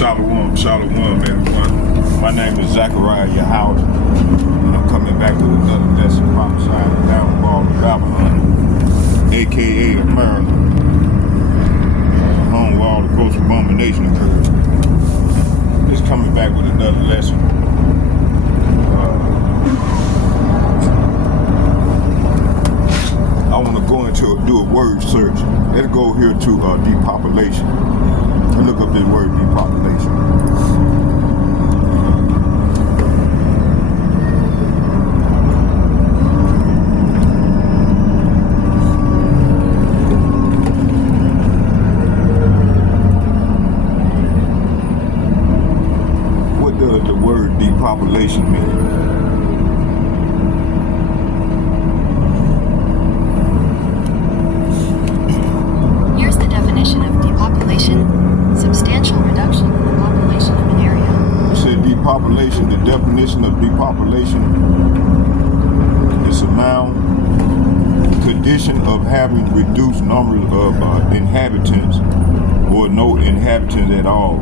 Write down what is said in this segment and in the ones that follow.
Shalom, everyone. My name is Zachariah Yahweh, and I'm coming back with another lesson prophesying the downfall of Babylon, aka America, home where all the gross abomination occurred. Just coming back with another lesson. I want to go into do a word search. Let's go here to depopulation. And look up this word depopulation. What does the word depopulation mean? Here's the definition of depopulation. Substantial reduction in the population of an area. It said depopulation. The definition of depopulation is a noun condition of having reduced numbers of inhabitants or no inhabitants at all.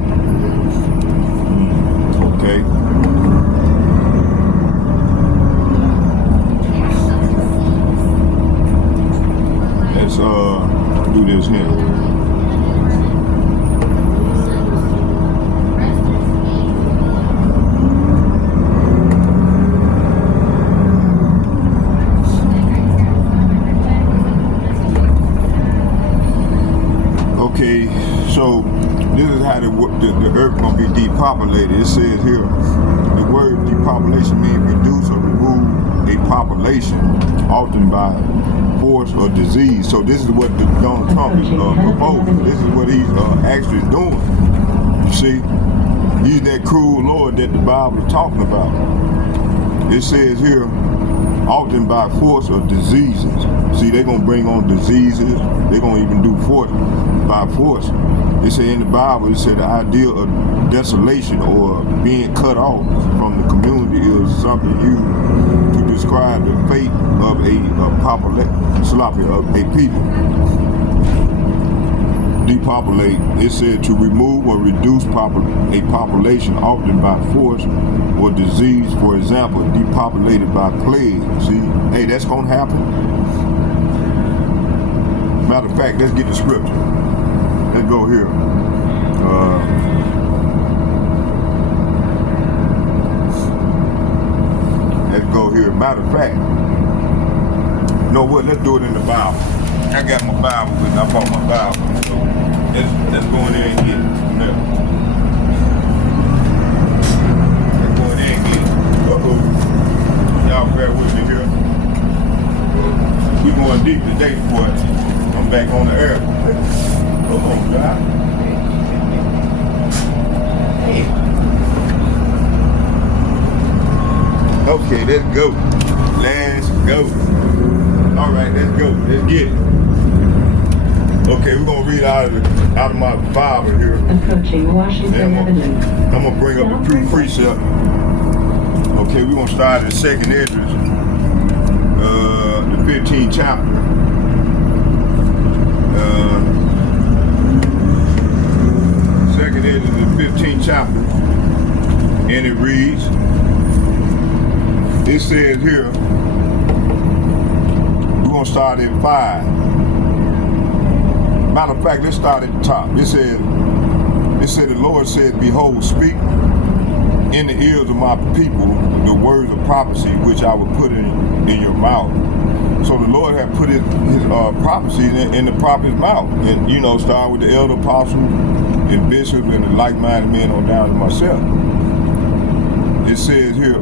Okay. Let's do this here. Okay, so this is how the earth gonna be depopulated. It says here, the word depopulation means reduce or remove a population, often by force or disease. So this is what Donald Trump is proposing. This is what he's actually doing. You see, he's that cruel Lord that the Bible is talking about. It says here, often by force or diseases. See, they're going to bring on diseases. They're going to even do force by force. It said in the Bible, it said the idea of desolation or being cut off from the community is something used to describe the fate of a people. Depopulate, it said to remove or reduce a population, often by force or disease. For example, depopulated by plague. See, hey, that's gonna happen. Matter of fact, let's get the scripture. Let's go here. Let's go here. Matter of fact, you know what? Let's do it in the Bible. I got my Bible with me. I bought my Bible. So let's go in there and get it. Let's go in there and get it. Uh-oh. Y'all bear with me here. We going deep today, boy. I'm back on the air. Come on, God. Okay, let's go. Let's go. All right, let's go. Let's get it. Okay, we're gonna read out of my Bible here. Approaching Washington Avenue. I'm gonna bring up the precept. Okay, we're gonna start at 2nd Esdras, the 15th chapter. 2nd Esdras, the 15th chapter, and it reads. It says here. We're gonna start at 5. Matter of fact, let's start at the top. It said the Lord said, behold, speak in the ears of my people the words of prophecy which I will put in your mouth. So the Lord had put his prophecies in the prophet's mouth. And you know, start with the elder apostles and bishops and the like-minded men on down to myself. It says here,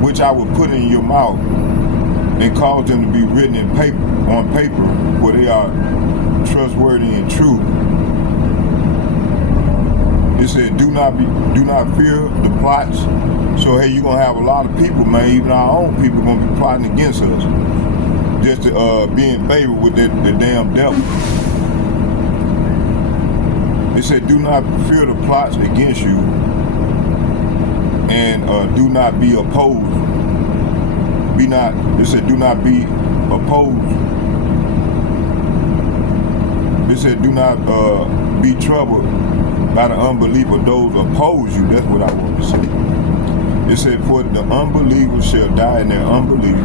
which I will put in your mouth and cause them to be written on paper, where they are trustworthy and true. It said, do not fear the plots. So hey, you're gonna have a lot of people, man, even our own people gonna be plotting against us, just to be in favor with the damn devil. It said, do not fear the plots against you, and do not be opposed. It said, do not be opposed. it said, do not be troubled by the unbelief of those who oppose you. That's what I want to say. It said, for the unbelievers shall die in their unbelief.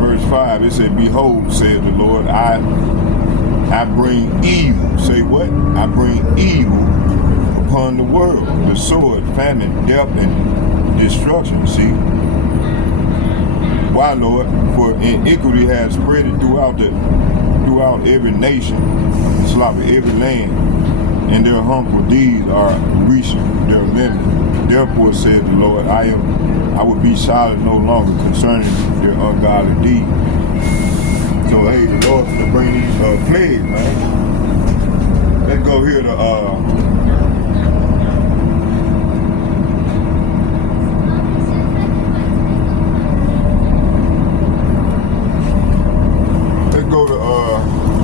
Verse 5, it said, behold, says the Lord, I bring evil. Say what? I bring evil upon the world. The sword, famine, death, and destruction. See? Why, Lord? For iniquity has spread it throughout every nation, every land, and their harmful deeds are reaching their limit. Therefore, said the Lord, I will be silent no longer concerning their ungodly deeds. So, hey, the Lord will bring these plagues, man. Let's go here to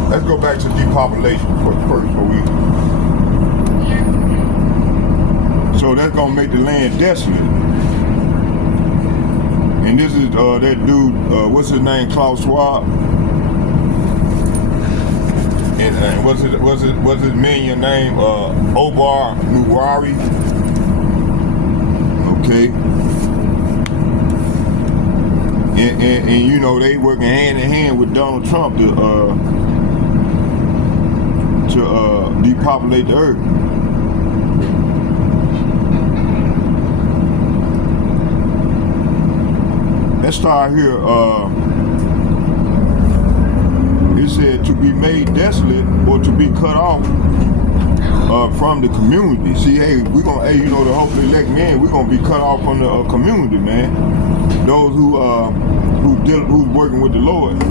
let's go back to depopulation first before we. So that's gonna make the land desolate. And this is that dude, what's his name, Klaus Schwab? And what's his minion name? Obar Nuwari. Okay. And you know they working hand in hand with Donald Trump to depopulate the earth. Let's start here. It said to be made desolate or to be cut off from the community. See, hey, we're gonna, hey, you know, the hopefully elect men, we're gonna be cut off from the community, man. Those who's working with the Lord,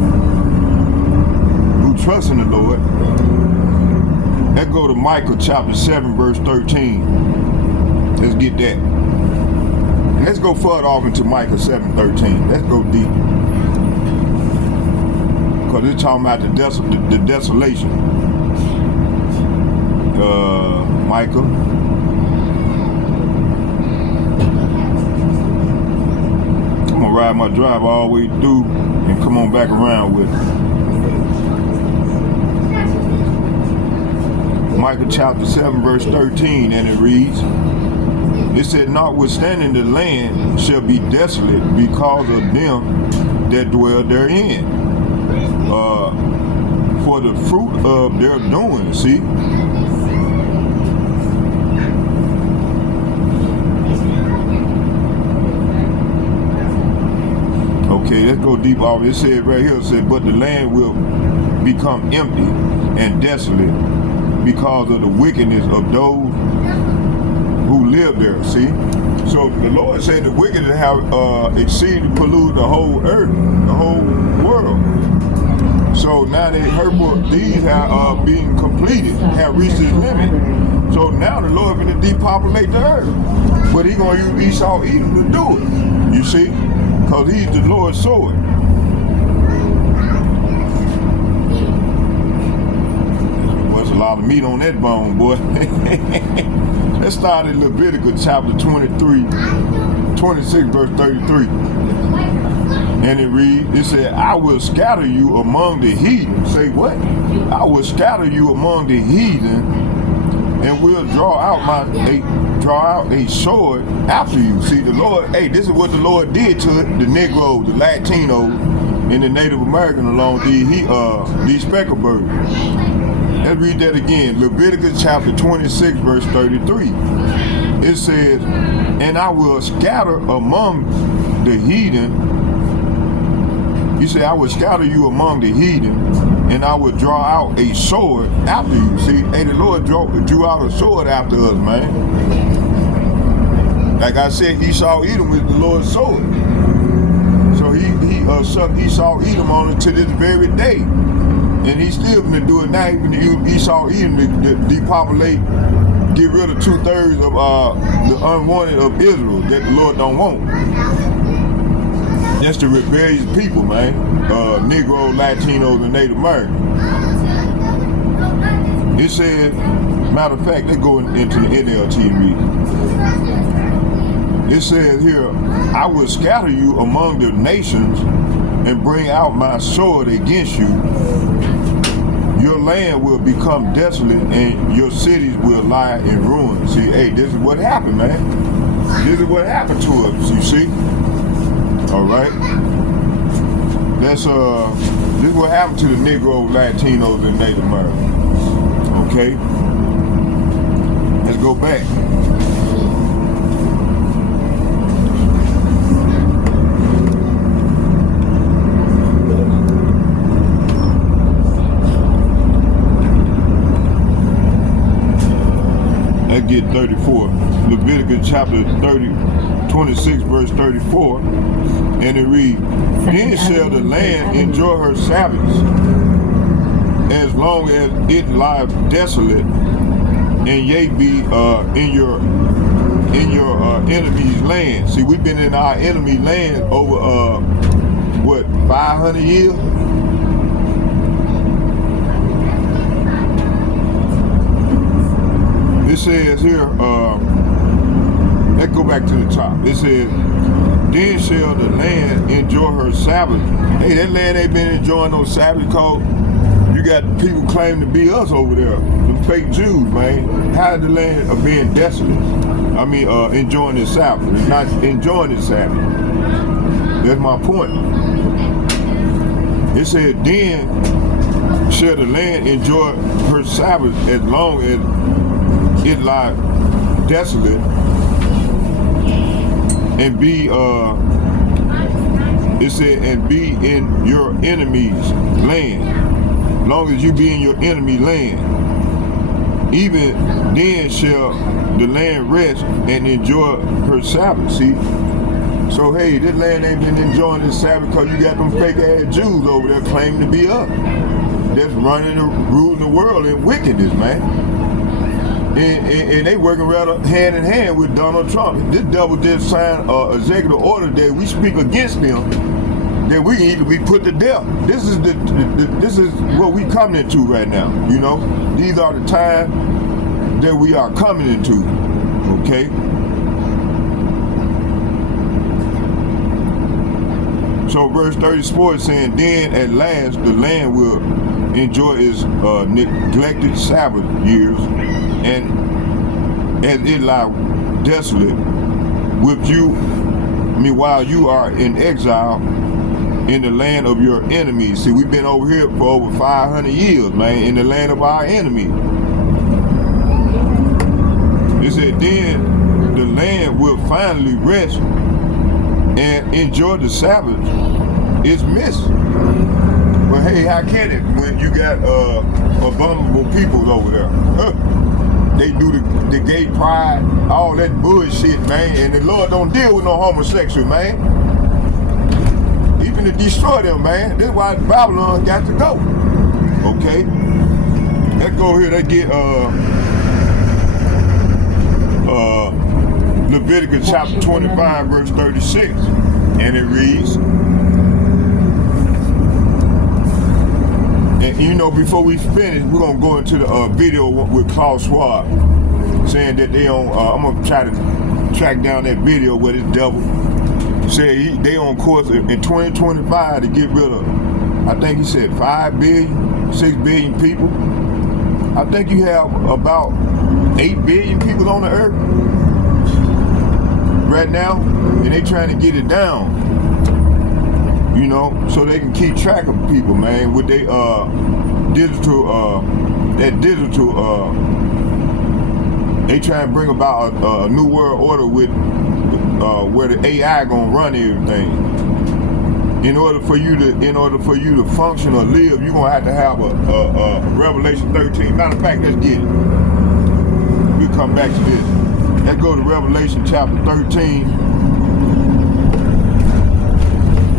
who trust in the Lord. Let's go to Micah chapter 7, verse 13. Let's get that. And let's go further off into Micah 7:13. Let's go deep. Because it's talking about the desolation. Micah. I'm gonna ride my drive all the way through and come on back around with it. Micah chapter 7 verse 13, and it reads, it said, notwithstanding the land shall be desolate because of them that dwell therein, for the fruit of their doing. See? Okay, let's go deep off. It said right here, it said, but the land will become empty and desolate because of the wickedness of those who live there. See? So the Lord said the wicked have exceedingly polluted the whole earth, the whole world. So now these have being completed, have reached its limit. So now the Lord is going to depopulate the earth. But He's going to use Esau Edom to do it. You see? Because He's the Lord's sword. There's a lot of meat on that bone, boy. Let's start in Leviticus chapter 26 verse 33. And it reads, it said, I will scatter you among the heathen. Say what? I will scatter you among the heathen and will draw out a sword after you. See, the Lord, hey, this is what the Lord did to the Negroes, the Latinos, and the Native American along these speckled birds. Let's read that again. Leviticus chapter 26 verse 33. It says, and I will scatter among the heathen. You say, I will scatter you among the heathen, and I will draw out a sword after you. See, hey, the Lord drew out a sword after us, man. Like I said, Esau Edom with the Lord's sword. So he sucked Esau Edom on it to this very day. And he's still going to do it now. He's going to use Esau Edom to depopulate, get rid of 2/3 of the unwanted of Israel that the Lord don't want. That's the rebellious people, man. Negro, Latinos, and Native Americans. It says, matter of fact, let's go into the NLT and read. It says here, I will scatter you among the nations and bring out my sword against you. your land will become desolate and your cities will lie in ruins. See, hey, this is what happened, man. This is what happened to us, you see? All right? This is what happened to the Negroes, Latinos, and Native Americans. Okay? Let's go back. Let's get 34. Leviticus chapter 26, verse 34. And it reads, then shall the land enjoy her Sabbaths as long as it lies desolate, and ye be in your enemy's land. See, we've been in our enemy land over what, 500 years? It says here, let's go back to the top. It says, then shall the land enjoy her Sabbath. Hey, that land ain't been enjoying no Sabbath because you got people claiming to be us over there, them fake Jews, man. How the land are being desolate? I mean, enjoying the Sabbath. It's not enjoying the Sabbath. That's my point. It said, then shall the land enjoy her Sabbath as long as it lie desolate and be it said, and be in your enemy's land. Long as you be in your enemy land, even then shall the land rest and enjoy her Sabbath. See? So hey, this land ain't been enjoying this Sabbath because you got them fake ass Jews over there claiming to be us. That's ruling the world in wickedness, man. And they working rather hand in hand with Donald Trump. This devil did sign an executive order that we speak against them, that we can either be put to death. This is this is what we coming into right now. You know, these are the times that we are coming into. Okay. So verse 34 is saying, then at last the land will enjoy its neglected Sabbath years, and as it lie desolate with you, while you are in exile in the land of your enemies. See, we've been over here for over 500 years, man, in the land of our enemy. It said, then the land will finally rest and enjoy the Sabbath. It's missed. But hey, how can it when you got abominable people over there? They do the gay pride, all that bullshit, man, and the Lord don't deal with no homosexual, man. Even to destroy them, man. This is why Babylon got to go. Okay? Let's go here, they get Leviticus chapter 25, verse 36. And it reads, and you know, before we finish, we're gonna go into the video with Klaus Schwab, saying that they on. I'm gonna try to track down that video where this devil said they on course in 2025 to get rid of. I think he said 5 billion, 6 billion people. I think you have about 8 billion people on the earth right now, and they trying to get it down. You know, so they can keep track of people, man, with their digital, they try and bring about a new world order with where the AI gonna run everything. In order for you to function or live, you're gonna have to have a Revelation 13. Matter of fact, let's get it. We'll come back to this. Let's go to Revelation chapter 13.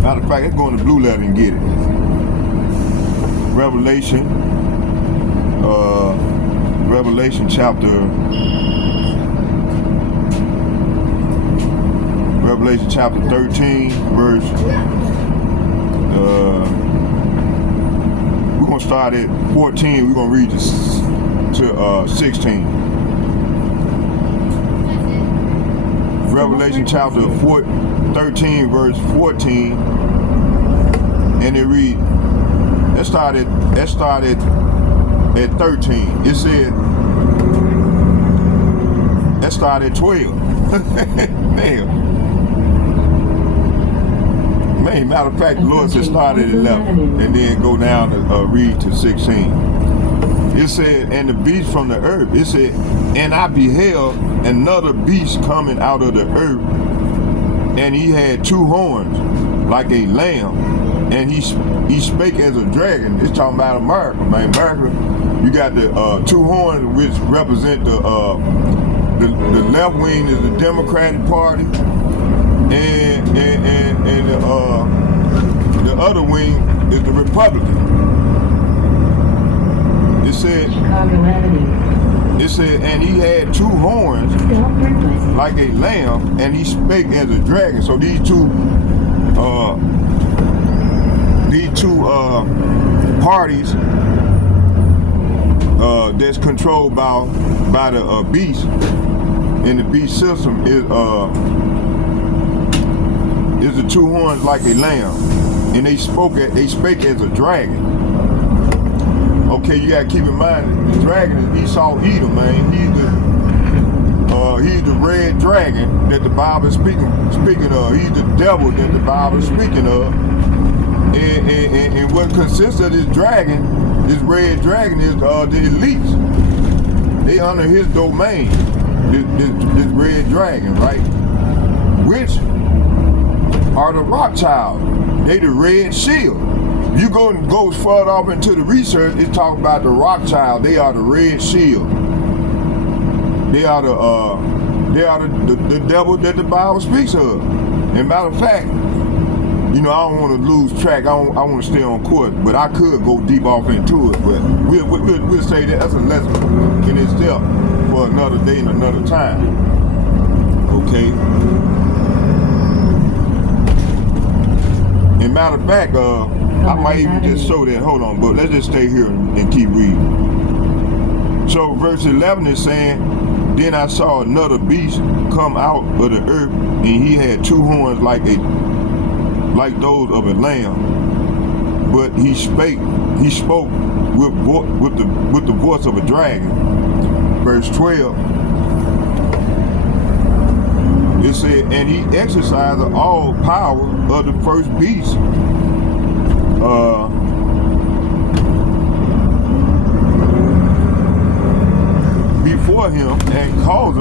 Matter of fact, let's go in the blue letter and get it. Revelation chapter 13, verse. We're gonna start at 14. We're gonna read to 16. Revelation chapter 13, verse 14. And it reads, let's start at at 13. It said, that started at 12. Man, matter of fact, the Lord said start at 11 and then go down to read to 16. It said, and the beast from the earth, it said, and I beheld another beast coming out of the earth, and he had two horns like a lamb, and he spake as a dragon. It's talking about America, man. America, you got the two horns which represent the left wing is the Democratic Party, and the other wing is the Republican. It said, Chicago Avenue. it said, and he had two horns like a lamb, and he spake as a dragon. So these two parties that's controlled by the beast in the beast system is the two horns like a lamb, and they spake as a dragon. Okay, you gotta keep in mind the dragon is Esau Edom, man. He's the red dragon that the Bible is speaking of. He's the devil that the Bible is speaking of. And what consists of this dragon, this red dragon, is the elites. They under his domain, this red dragon, right? Which are the Rothschilds. They the red shield. You go further off into the research, it's talking about the Rothschild. They are the red shield. They are the devil that the Bible speaks of. And matter of fact, you know, I don't want to lose track. I want to stay on course, but I could go deep off into it. But we'll say that's a lesson in itself for another day and another time. Okay. And matter of fact, I might even just show that. Hold on, but let's just stay here and keep reading. So verse 11 is saying, then I saw another beast come out of the earth, and he had two horns like those of a lamb, but he spoke with the voice of a dragon. Verse 12, it said, and he exercised all power of the first beast. Before him, and caused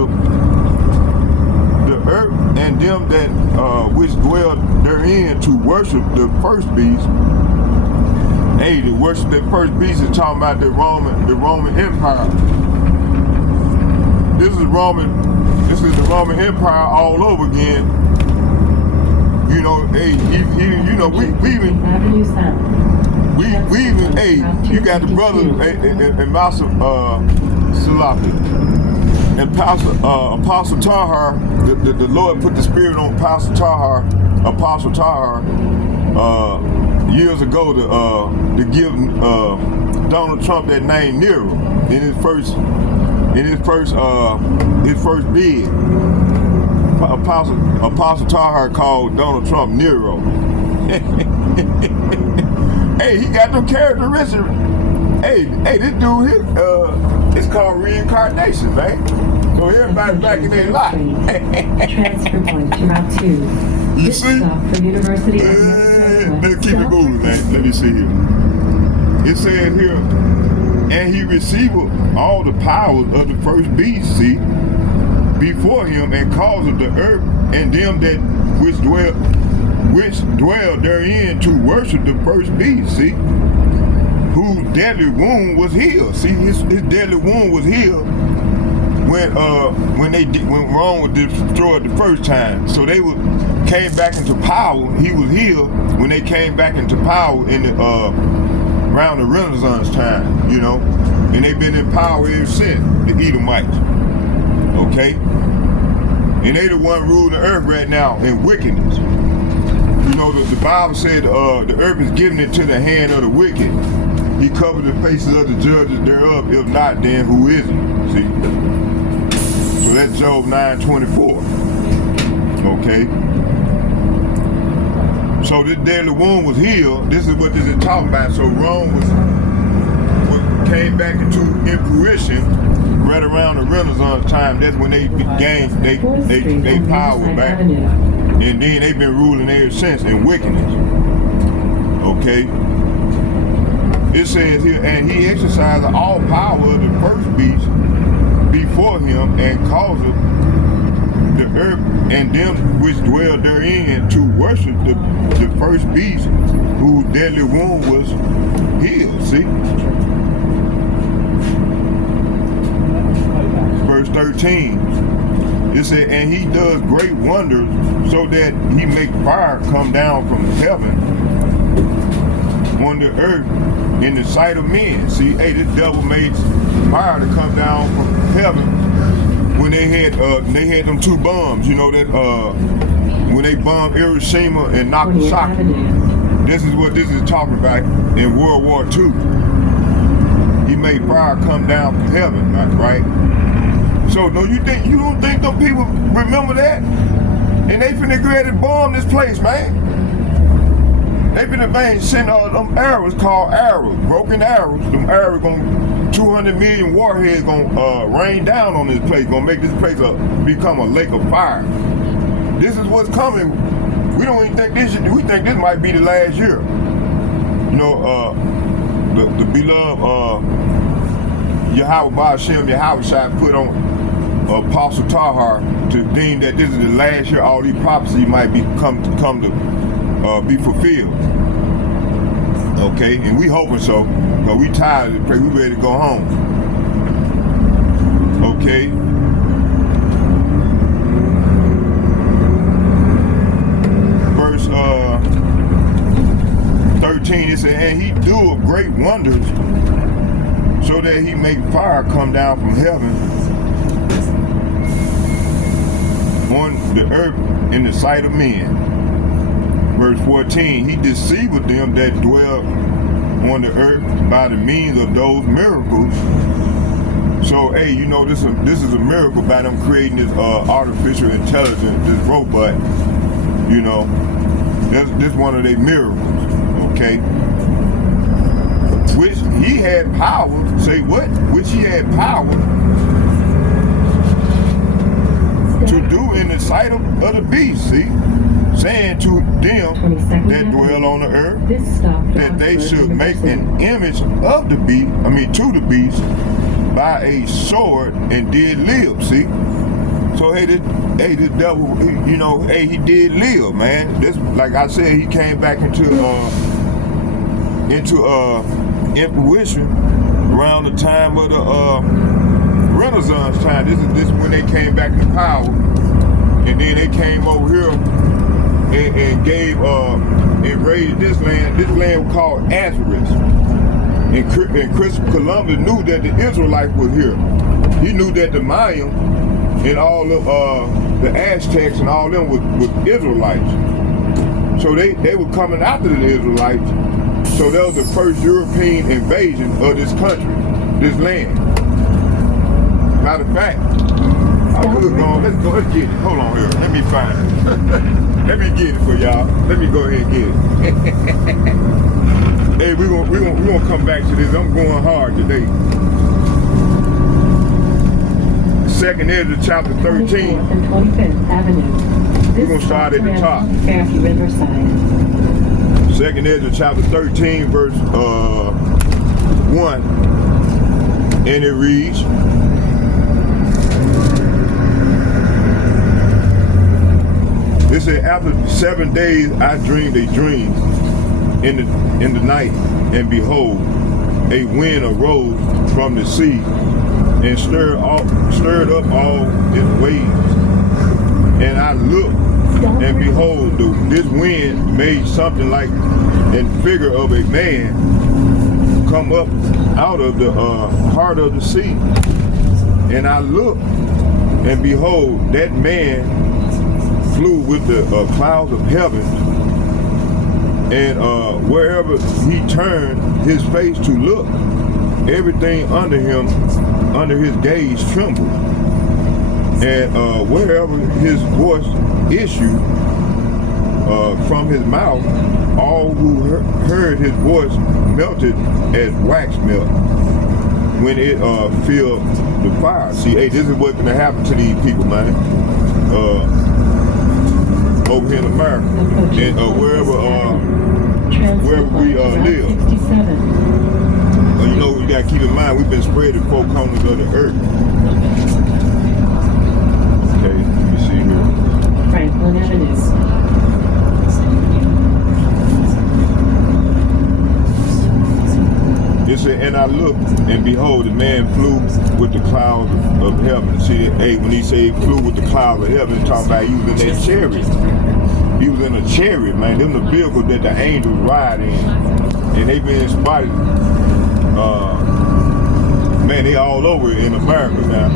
the earth and them that which dwell therein to worship the first beast. Hey, to worship that first beast is talking about the Roman Empire. This is the Roman Empire all over again. You know, hey, you know, we even, hey, you got the brother and Master Salafi and Apostle Tahar. The Lord put the spirit on Apostle Tahar years ago to give Donald Trump that name Nero in his first bid. Apostle Tahar called Donald Trump Nero. Hey, he got them characteristics. Hey, this dude here, it's called reincarnation, man. So everybody's back in their lot. Transfer point to Route 2. You see? Stop for University of Minnesota. Let's keep it moving, man. Let me see here. It says here, and he received all the powers of the first beast, see, before him, and caused the earth and them that which dwell therein to worship the first beast, see, whose deadly wound was healed. See, his deadly wound was healed when Rome was destroyed the first time. So they came back into power. He was healed when they came back into power in the around the Renaissance time, you know, and they've been in power ever since, the Edomites. Okay, and they the one ruling the earth right now in wickedness. You know, the Bible said the earth is given into the hand of the wicked. He covered the faces of the judges thereof. If not, then who is it? See? So that's Job 9:24. Okay. So this deadly wound was healed. This is what this is talking about. So Rome came came back into fruition right around the Renaissance time. That's when they gained they power back, and then they've been ruling ever since in wickedness. Okay. It says here, and he exercised all power of the first beast before him, and caused the earth and them which dwell therein to worship the first beast, whose deadly wound was healed. See? Verse 13. It said, and he does great wonders, so that he make fire come down from heaven on the earth in the sight of men. See, hey, this devil made fire to come down from heaven when they had them two bombs, you know, that when they bombed Hiroshima and Nagasaki. This is what this is talking about in World War II. He made fire come down from heaven, right? So no, you don't think them people remember that? And they finna go ahead and bomb this place, man. They finna send them arrows called arrows, broken arrows. Them arrows 200 million warheads gonna rain down on this place, gonna make this place become a lake of fire. This is what's coming. We don't even think we think this might be the last year. You know, the beloved Yahweh Ba'Shem Yahweh put on Apostle Tahar to deem that this is the last year all these prophecies might be come to be fulfilled. Okay, and we hoping so, but we tired of the prayer. We ready to go home. Okay. Verse 13, it says, and he doeth great wonders, so that he make fire come down from heaven on the earth in the sight of men. Verse 14, he deceiveth them that dwell on the earth by the means of those miracles. So, hey, you know, this is a miracle by them creating this artificial intelligence, this robot. You know, this one of their miracles, okay? Which he had power, say what? Which he had power to do in the sight of the beast, see? Saying to them that dwell on the earth that they should make an image of the beast, to the beast, by a sword, and did live, see? So this devil, you know, he did live, man. This, like I said, he came back into fruition around the time of the Renaissance time. This is when they came back to power, and then they came over here and gave and raised this land. This land was called Azores. And Christopher Columbus knew that the Israelites was here. He knew that the Mayans and all of the Aztecs and all them was Israelites. So they were coming after the Israelites. So that was the first European invasion of this country, this land. Matter of fact, I could have gone, let's get it. Hold on here, let me find it. Let me get it for y'all. Let me go ahead and get it. Hey, we gonna come back to this. I'm going hard today. 2nd Ezra chapter 13. And 25th Avenue. We're gonna start at the top. Fairview Riverside. 2nd Ezra chapter 13, verse 1. And it reads, it said, after 7 days I dreamed a dream in the night, and behold, a wind arose from the sea and stirred up all its waves. And I looked, and behold, this wind made something like in figure of a man come up out of the heart of the sea. And I looked, and behold, that man flew with the clouds of heaven, and wherever he turned his face to look, everything under his gaze trembled, and wherever his voice issued from his mouth, all who heard his voice melted as wax melt. when it filled the fire. See, hey, this is what's gonna happen to these people, man. Over here in America and wherever we live. You know, you gotta keep in mind we've been spread in 4 corners of the earth. Okay, let me see here. Franklin Avenue. It said, and I looked, and behold, the man flew with the clouds of heaven. See, hey, when he say he flew with the clouds of heaven, he's talking about he was in that chariot. He was in a chariot, man. Them the vehicle that the angels ride in. And they been spotted, man, they all over in America now.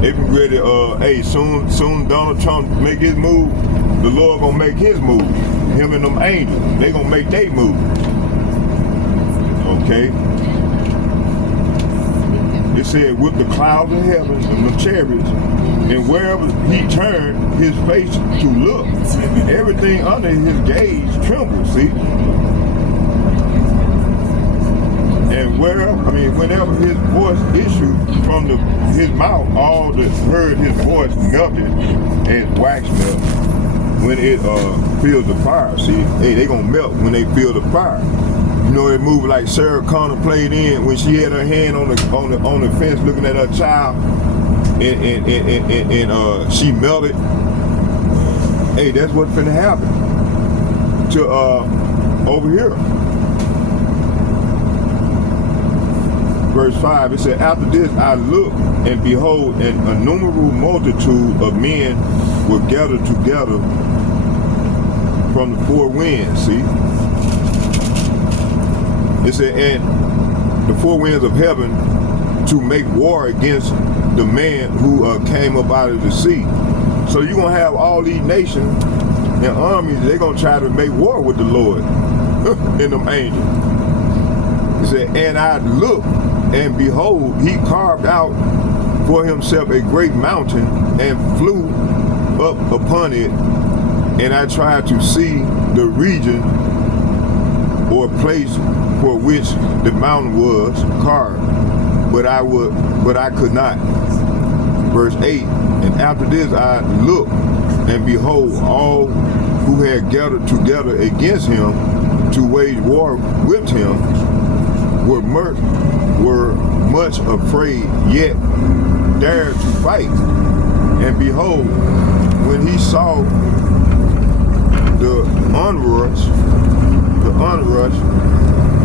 They been ready, hey, soon Donald Trump make his move, the Lord gonna make his move. Him and them angels, they gonna make their move. Okay? It said, with the clouds of heaven and the chariots, and wherever he turned his face to look, everything under his gaze trembled, see? And whenever his voice issued from his mouth, all that heard his voice melted as wax melt when it filled the fire. See, hey, they gonna melt when they feel the fire. You know, it moved like Sarah Connor played in when she had her hand on the fence looking at her child, and she melted. Hey, that's what's finna happen to over here. Verse 5, it said, after this I looked, and behold, an innumerable multitude of men were gathered together from the 4 winds. See? It said, and the 4 winds of heaven to make war against the man who came up out of the sea. So you're going to have all these nations and armies, they're going to try to make war with the Lord and them angels. It said, and I looked, and behold, he carved out for himself a great mountain and flew up upon it. And I tried to see the region or place for which the mountain was carved, but I could not. Verse 8, and after this I looked, and behold, all who had gathered together against him to wage war with him were much afraid, yet dared to fight. And behold, when he saw the onrush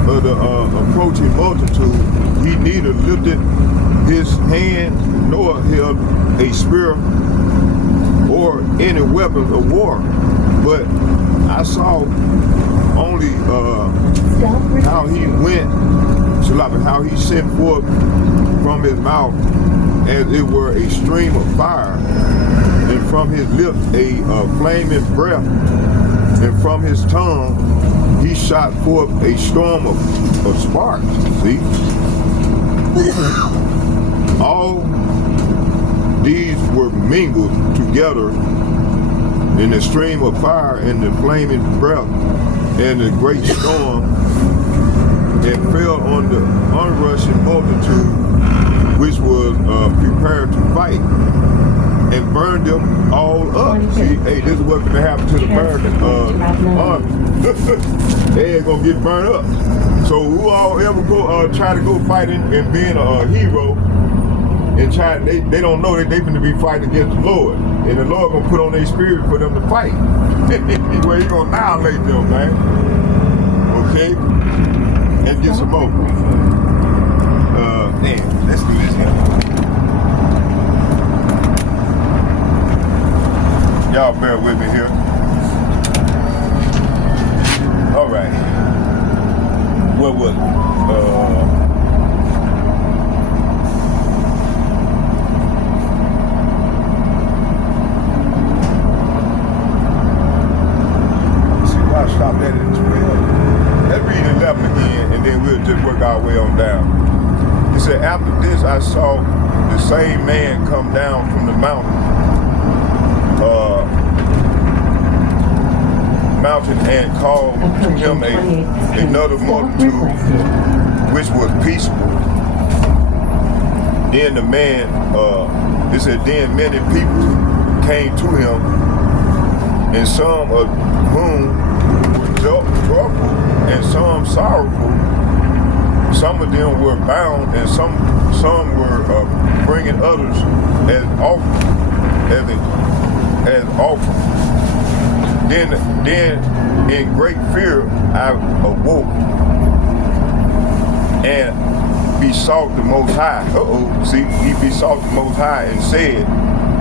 of the approaching multitude, he neither lifted his hand nor held a spear or any weapons of war. But I saw only how he went, how he sent forth from his mouth as it were a stream of fire, and from his lips a flaming breath, and from his tongue he shot forth a storm of sparks. See? All these were mingled together in the stream of fire and the flaming breath and the great storm, and fell on the onrushing multitude which was prepared to fight, and burned them all up. See, hey, this is what's going to happen to the American army. They ain't going to get burned up. So who all ever go try to go fighting and being a hero, and they don't know that they're going to be fighting against the Lord, and the Lord going to put on their spirit for them to fight. Well, He's going to annihilate them, man. Okay? And get some more. Damn, let's do this here. Y'all bear with me here. All right. What was it? See why I stopped at it at 12? Let's read 11 again, and then we'll just work our way on down. It said, after this I saw the same man come down from the mountain and called to him another multitude which was peaceable Then the man, it said, then many people came to him, and some of whom were joyful and some sorrowful. Some of them were bound, and some were bringing others as offering. Then in great fear I awoke and besought the Most High. See, he besought the Most High and said,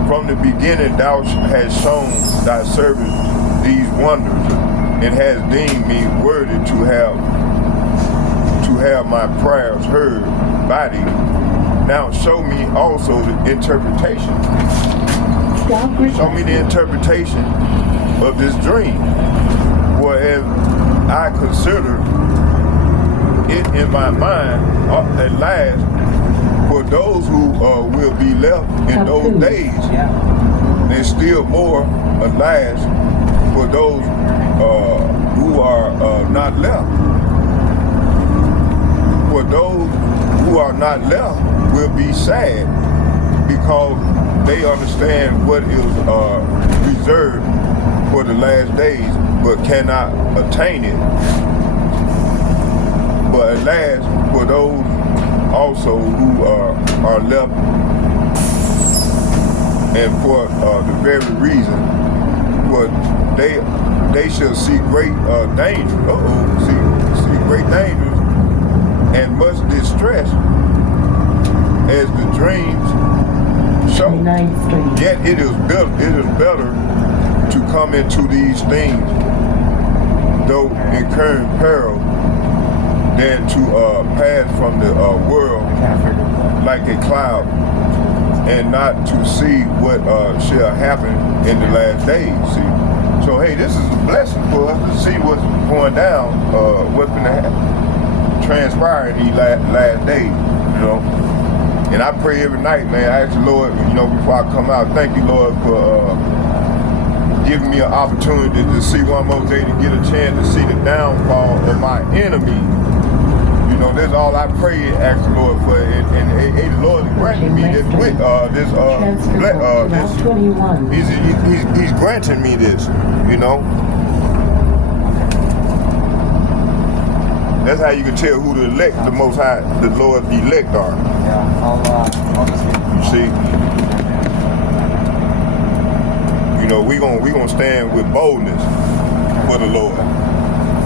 from the beginning thou hast shown thy servant these wonders, and hast deemed me worthy to have my prayers heard by thee. Now show me also the interpretation. Show me the interpretation of this dream. For as I consider it in my mind, at last, for those who will be left in those days, and still more, at last, for those who are not left. For those who are not left will be sad, because they understand what is reserved for the last days, but cannot attain it. But at last, for those also who are left, and for the very reason, for they shall see great danger. See great dangers and much distress, as the dreams show. Yet it is better to come into these things, though incurring peril, than to pass from the world like a cloud, and not to see what shall happen in the last days. See, so hey, this is a blessing for us to see what's going down, what's going to transpire in these last days, you know. And I pray every night, man. I ask the Lord, you know, before I come out, thank you, Lord, for giving me an opportunity to see one more day, to get a chance to see the downfall of my enemy. You know, that's all I pray and ask the Lord for. And the Lord is granting me this, he's granting me this, you know. That's how you can tell who the elect, the Most High, the Lord's elect are. Yeah, I'll just You see? You know, we gonna stand with boldness for the Lord.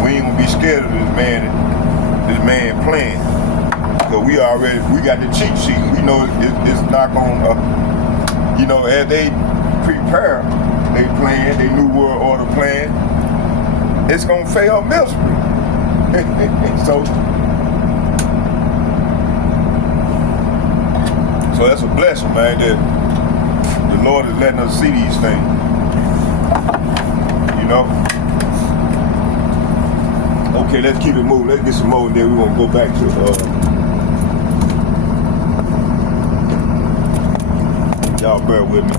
We ain't gonna be scared of this man plan. Cause we got the cheat sheet. We know it's not gonna, you know, as they prepare their plan, their new world order plan, it's gonna fail miserably. So that's a blessing, man, that the Lord is letting us see these things. You know? Okay, let's keep it moving. Let's get some more, and then we're gonna go back to y'all bear with me.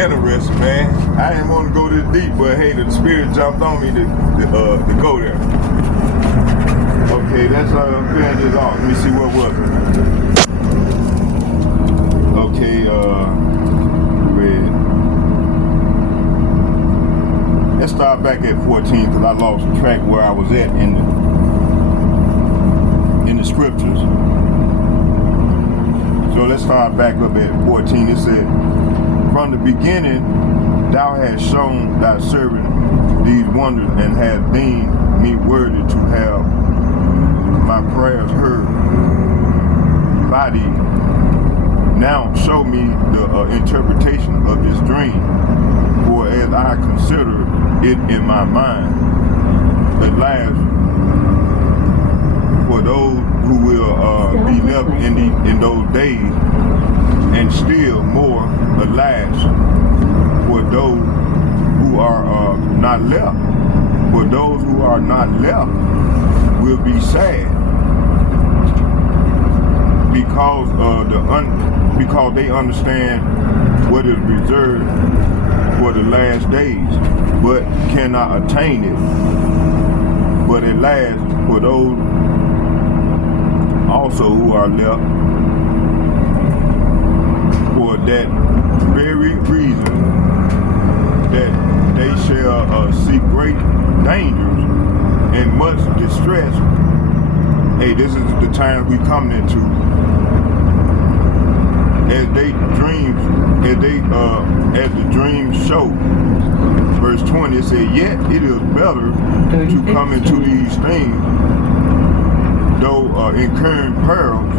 Interesting, man. I didn't want to go this deep, but hey, the spirit jumped on me to go there. Okay, let's finish this off. Let me see what was it. Okay, red. Let's start back at 14 because I lost track where I was at in the scriptures. So let's start back up at 14. It said, from the beginning, thou hast shown thy servant these wonders, and hast deemed me worthy to have my prayers heard by thee. now show me the interpretation of this dream, for as I consider it in my mind, at last, for those who will be left in those days, and still more, alas, for those who are not left. For those who are not left will be sad because because they understand what is reserved for the last days, but cannot attain it. But at last, for those also who are left, for that very reason, that they shall see great dangers and much distress. Hey, this is the time we coming into. As they dreams, as the dreams show. Verse 20, it said, yet it is better to come into these things, though incurring perils,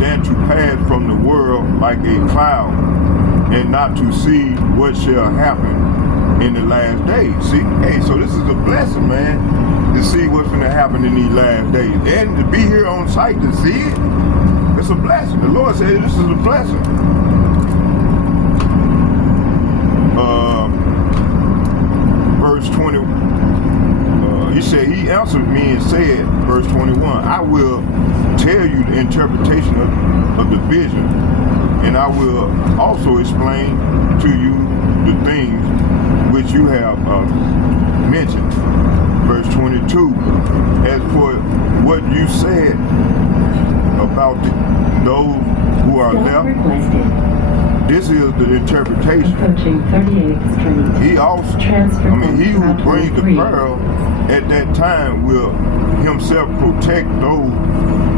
than to pass from the world like a cloud, and not to see what shall happen in the last days. See, hey, so this is a blessing, man, to see what's going to happen in these last days. And to be here on site to see it, it's a blessing. The Lord said this is a blessing. Verse 20, he said, he answered me and said, verse 21, I will tell you the interpretation of the vision, and I will also explain to you the things which you have mentioned. Verse 22, as for what you said about those who are left, this is the interpretation. Approaching 38th Street. He also, he who brings the pearl at that time will himself protect those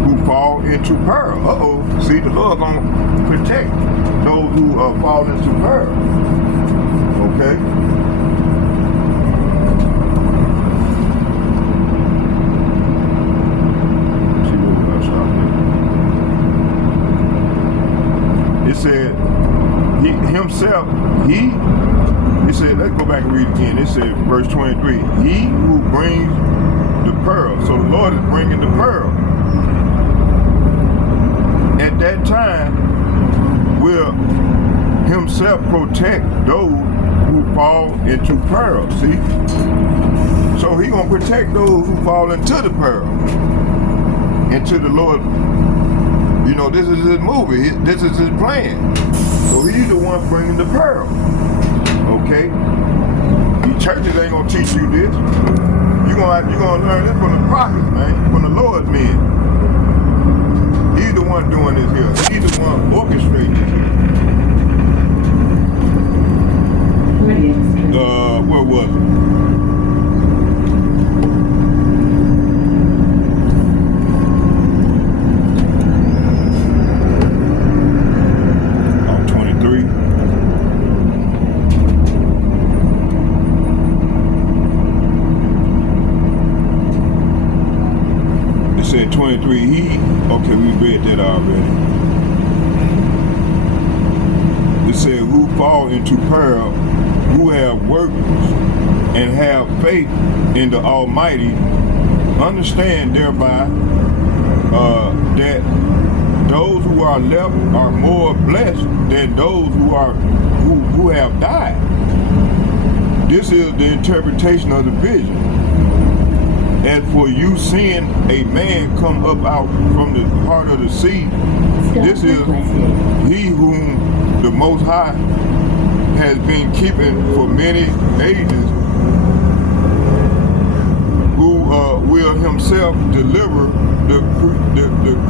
who fall into pearl. Uh-oh, see, the Lord gonna protect those who fall into pearl. Okay? See what we're gonna stop there. It said, he said, let's go back and read again. It said, verse 23, he who brings the pearl. So the Lord is bringing the pearl. At that time, will himself protect those who fall into pearl. See? So he gonna protect those who fall into the pearl. Into the Lord. You know, this is his movie. This is his plan. So he's the one bringing the pearl. Okay? These churches ain't gonna teach you this. You're gonna learn this from the prophets, man, from the Lord's men. He's the one doing this here. He's the one orchestrating this here. Where was it? Said 23, okay, we read that already. It said, who fall into peril, who have worked and have faith in the Almighty, understand thereby that those who are left are more blessed than those who have died. This is the interpretation of the vision. As for you seeing a man come up out from the heart of the sea, this is he whom the Most High has been keeping for many ages, who will himself deliver the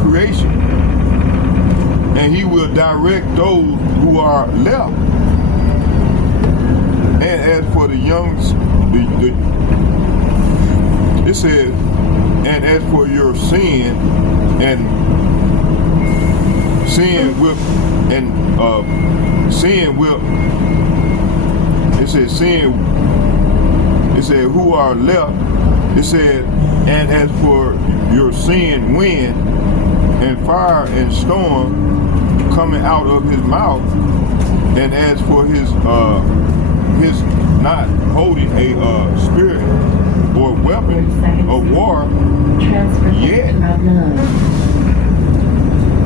creation, and he will direct those who are left. And as for the youngs, it says, and as for your sin, and sin will, it said, who are left, it said, and as for your sin, when and fire and storm coming out of his mouth. And as for his not holding a spirit or weapon of war, yet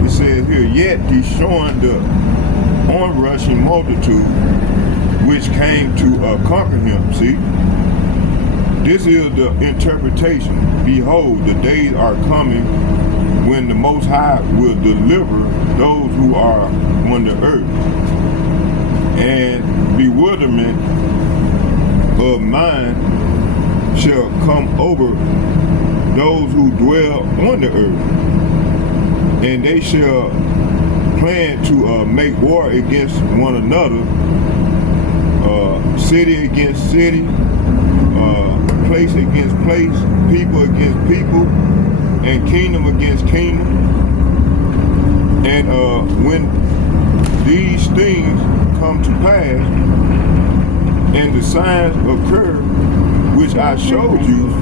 it says here, yet destroying the onrushing multitude which came to conquer him. See, this is the interpretation. Behold, the days are coming when the Most High will deliver those who are on the earth, and bewilderment of mind shall come over those who dwell on the earth, and they shall plan to make war against one another, city against city, place against place, people against people, and kingdom against kingdom. And when these things come to pass, and the signs occur which I showed you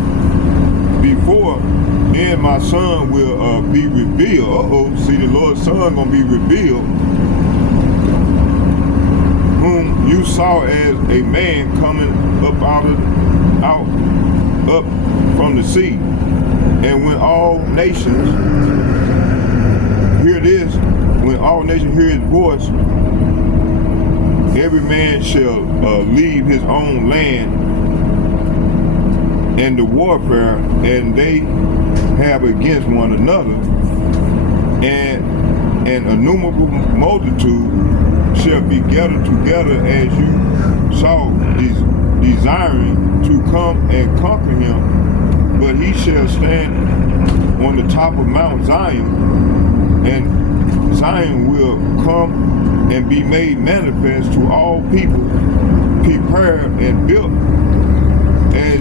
before, then my son will be revealed. See, the Lord's son gonna be revealed, whom you saw as a man coming up up from the sea. And when all nations hear this, when all nations hear his voice, every man shall leave his own land and the warfare, and they have against one another, and an innumerable multitude shall be gathered together, as you saw, desiring to come and conquer him. But he shall stand on the top of Mount Zion, and Zion will come and be made manifest to all people, prepared and built, as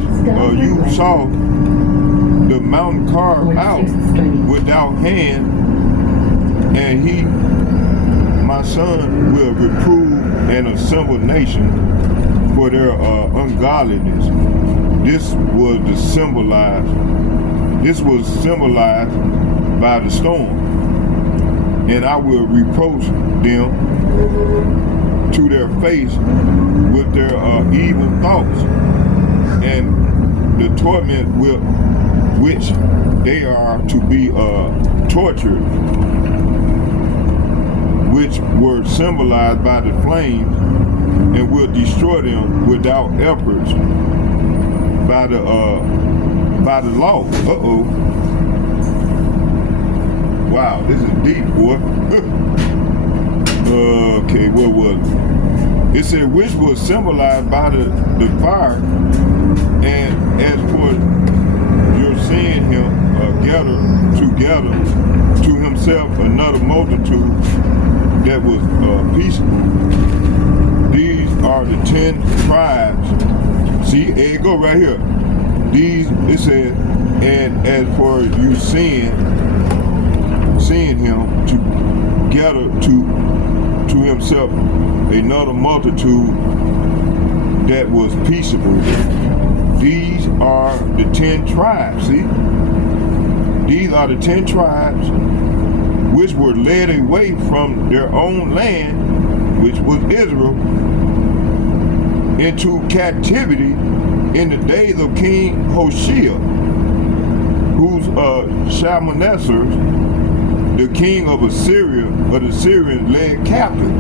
you saw the mountain carved out without hand, and he, my son, will reprove an assembled nation for their ungodliness. This was symbolized by the storm. And I will reproach them to their face with their evil thoughts, and the torment with which they are to be tortured, which were symbolized by the flames, and will destroy them without efforts by the law. Wow, this is deep, boy. Okay, what was it? It said, which was symbolized by the fire, and as for your seeing him gather together to himself another multitude that was peaceable. These are the 10 tribes. See, there you go right here. These, it said, and as for you seeing him to gather to himself another multitude that was peaceable. These are the 10 tribes. See, these are the 10 tribes which were led away from their own land, which was Israel, into captivity in the days of King Hoshea, whose Shalmaneser, the king of Assyria, of the Syrians, led captive.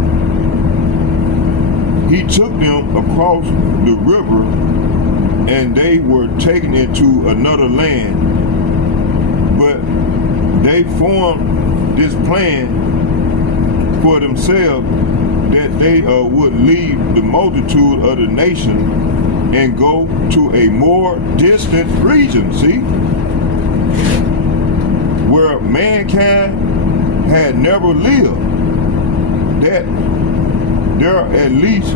He took them across the river, and they were taken into another land. But they formed this plan for themselves, that they would leave the multitude of the nation and go to a more distant region, see, where mankind had never lived, that there at least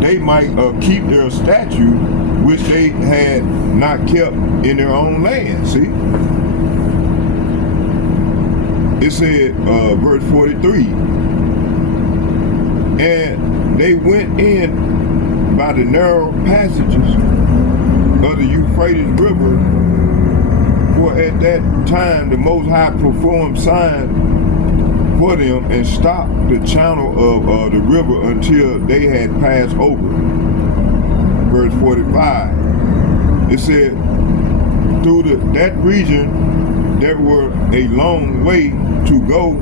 they might keep their statue, which they had not kept in their own land, see. It said, verse 43, and they went in by the narrow passages of the Euphrates River For at that time the Most High performed signs for them and stopped the channel of the river until they had passed over. Verse 45. It said, through that region there were a long way to go,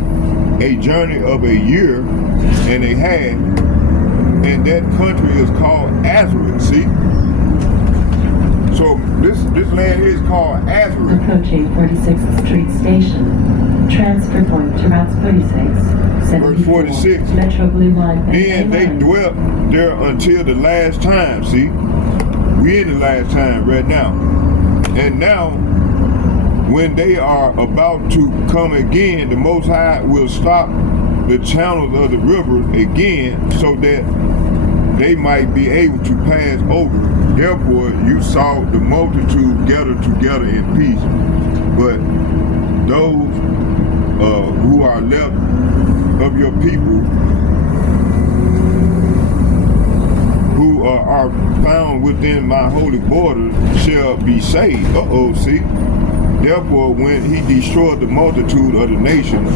a journey of a year and a half, and that country is called Azareth. See? So this land here is called Azareth. Approaching 46th Street Station. Transfer point to routes 46, 74, Verse 46. Metro Blue Line, and Then they A-Line. dwelt there until the last time. See? We in the last time right now. And now, when they are about to come again, the Most High will stop the channels of the river again so that they might be able to pass over. Therefore, you saw the multitude gathered together in peace. But those who are left of your people, who are found within my holy borders, shall be saved. See? Therefore, when he destroyed the multitude of the nations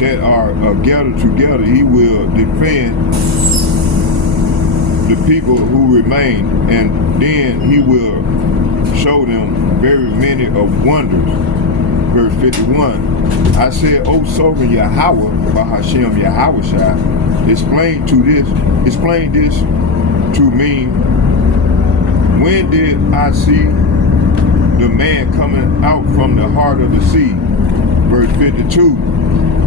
that are gathered together, he will defend the people who remain, and then he will show them very many of wonders. Verse 51. I said, O sovereign Yahweh, Bahashem Yahushua, explain this to me. When did I see the man coming out from the heart of the sea? Verse 52.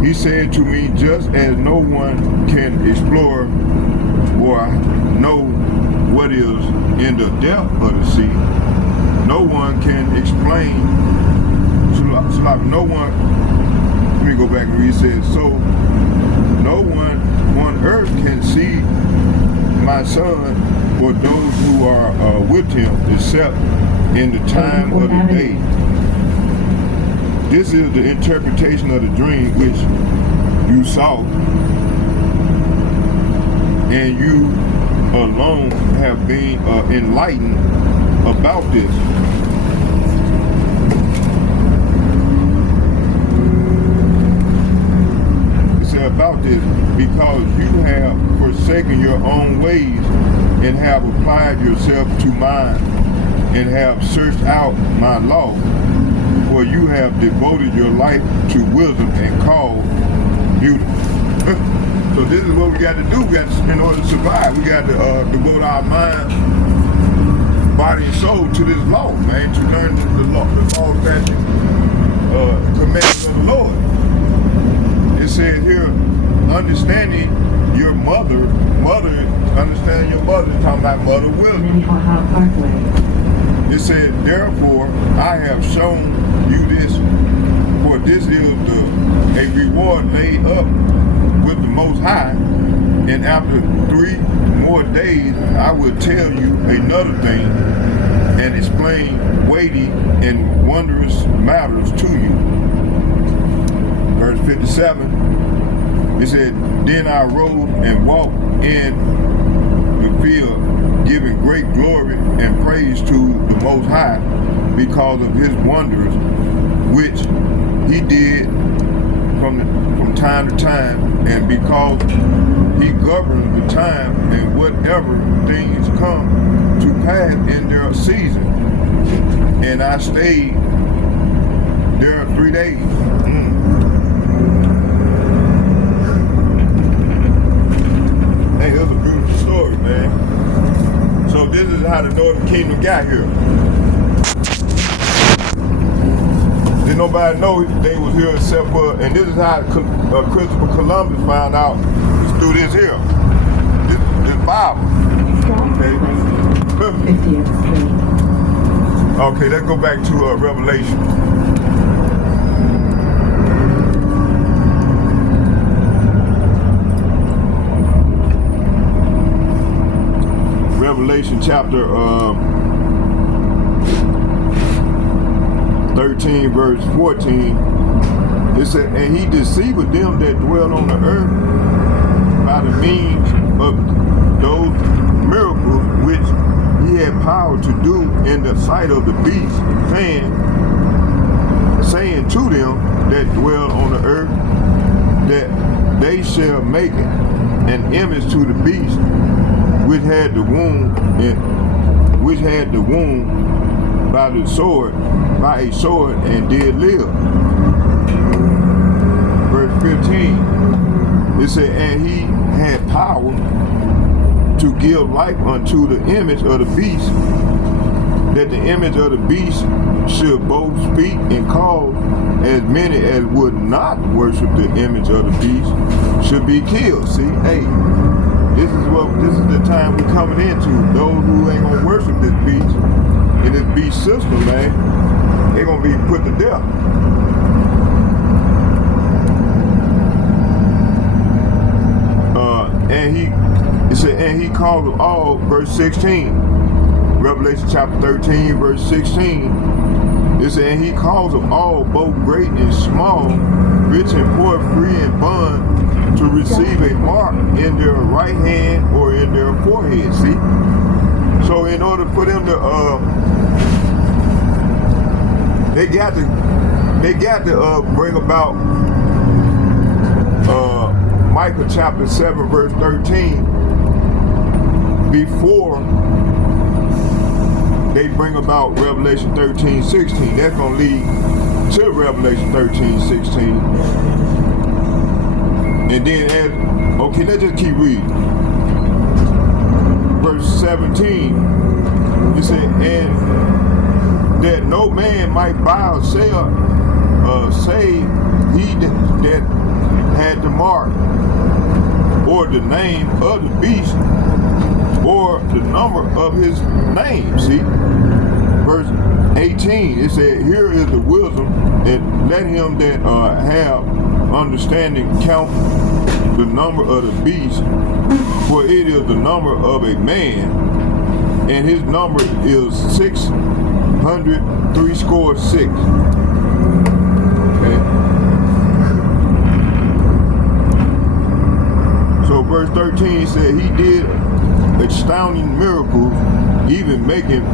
He said to me, just as no one can explore or know what is in the depth of the sea, no one can explain. So like no one, let me go back and read. It says, so no one on earth can see my son or those who are with him except in the time of the day. This is the interpretation of the dream which you saw, and you alone have been enlightened about this. It said about this, because you have forsaken your own ways and have applied yourself to mine and have searched out my law. For you have devoted your life to wisdom and called beauty. So this is what we got to do. We got to, in order to survive, we got to devote our mind, body, and soul to this law, man. To learn the law, statutes, commandments of the Lord. It says here, understanding your mother, understanding your mother. It's talking about mother wisdom. Parkway. It said, therefore, I have shown you this, for this is a reward laid up with the Most High, and after 3 more days I will tell you another thing and explain weighty and wondrous matters to you. Verse 57, it said, then I rose and walked in the field, giving great glory and praise to the Most High because of his wonders which he did from time to time, and because he governs the time and whatever things come to pass in their season. And I stayed there 3 days. Hey, that's a beautiful story, man. So this is how the Northern Kingdom got here. Didn't nobody know they was here except for, and this is how Christopher Columbus found out, through this here, this Bible. Okay. 50th Street. Okay, let's go back to Revelation. Revelation chapter 13 verse 14, it said, and he deceived them that dwell on the earth by the means of those miracles which he had power to do in the sight of the beast, saying, saying to them that dwell on the earth, that they shall make an image to the beast which had the wound by a sword and did live. Verse 15, it said, and he had power to give life unto the image of the beast, that the image of the beast should both speak and cause as many as would not worship the image of the beast should be killed. See, hey, this is the time we're coming into. Those who ain't gonna worship this beast in this beast system, man, they're gonna be put to death. And he called them all, verse 16, Revelation chapter 13, verse 16, it said, and he calls them all, both great and small, rich and poor, free and bond, to receive a mark in their right hand or in their forehead. See? So in order for them to, they got to bring about Micah chapter 7, verse 13, before they bring about Revelation 13, 16. That's going to lead to Revelation 13, 16. And then, okay, let's just keep reading. Verse 17, it said, and that no man might buy or sell, save he that had the mark, or the name of the beast, or the number of his name. See? Verse 18, it said, here is the wisdom, and let him that have understanding count the number of the beast, for it is the number of a man, and his number is 666. Okay. So verse 13 said he did astounding miracles, even making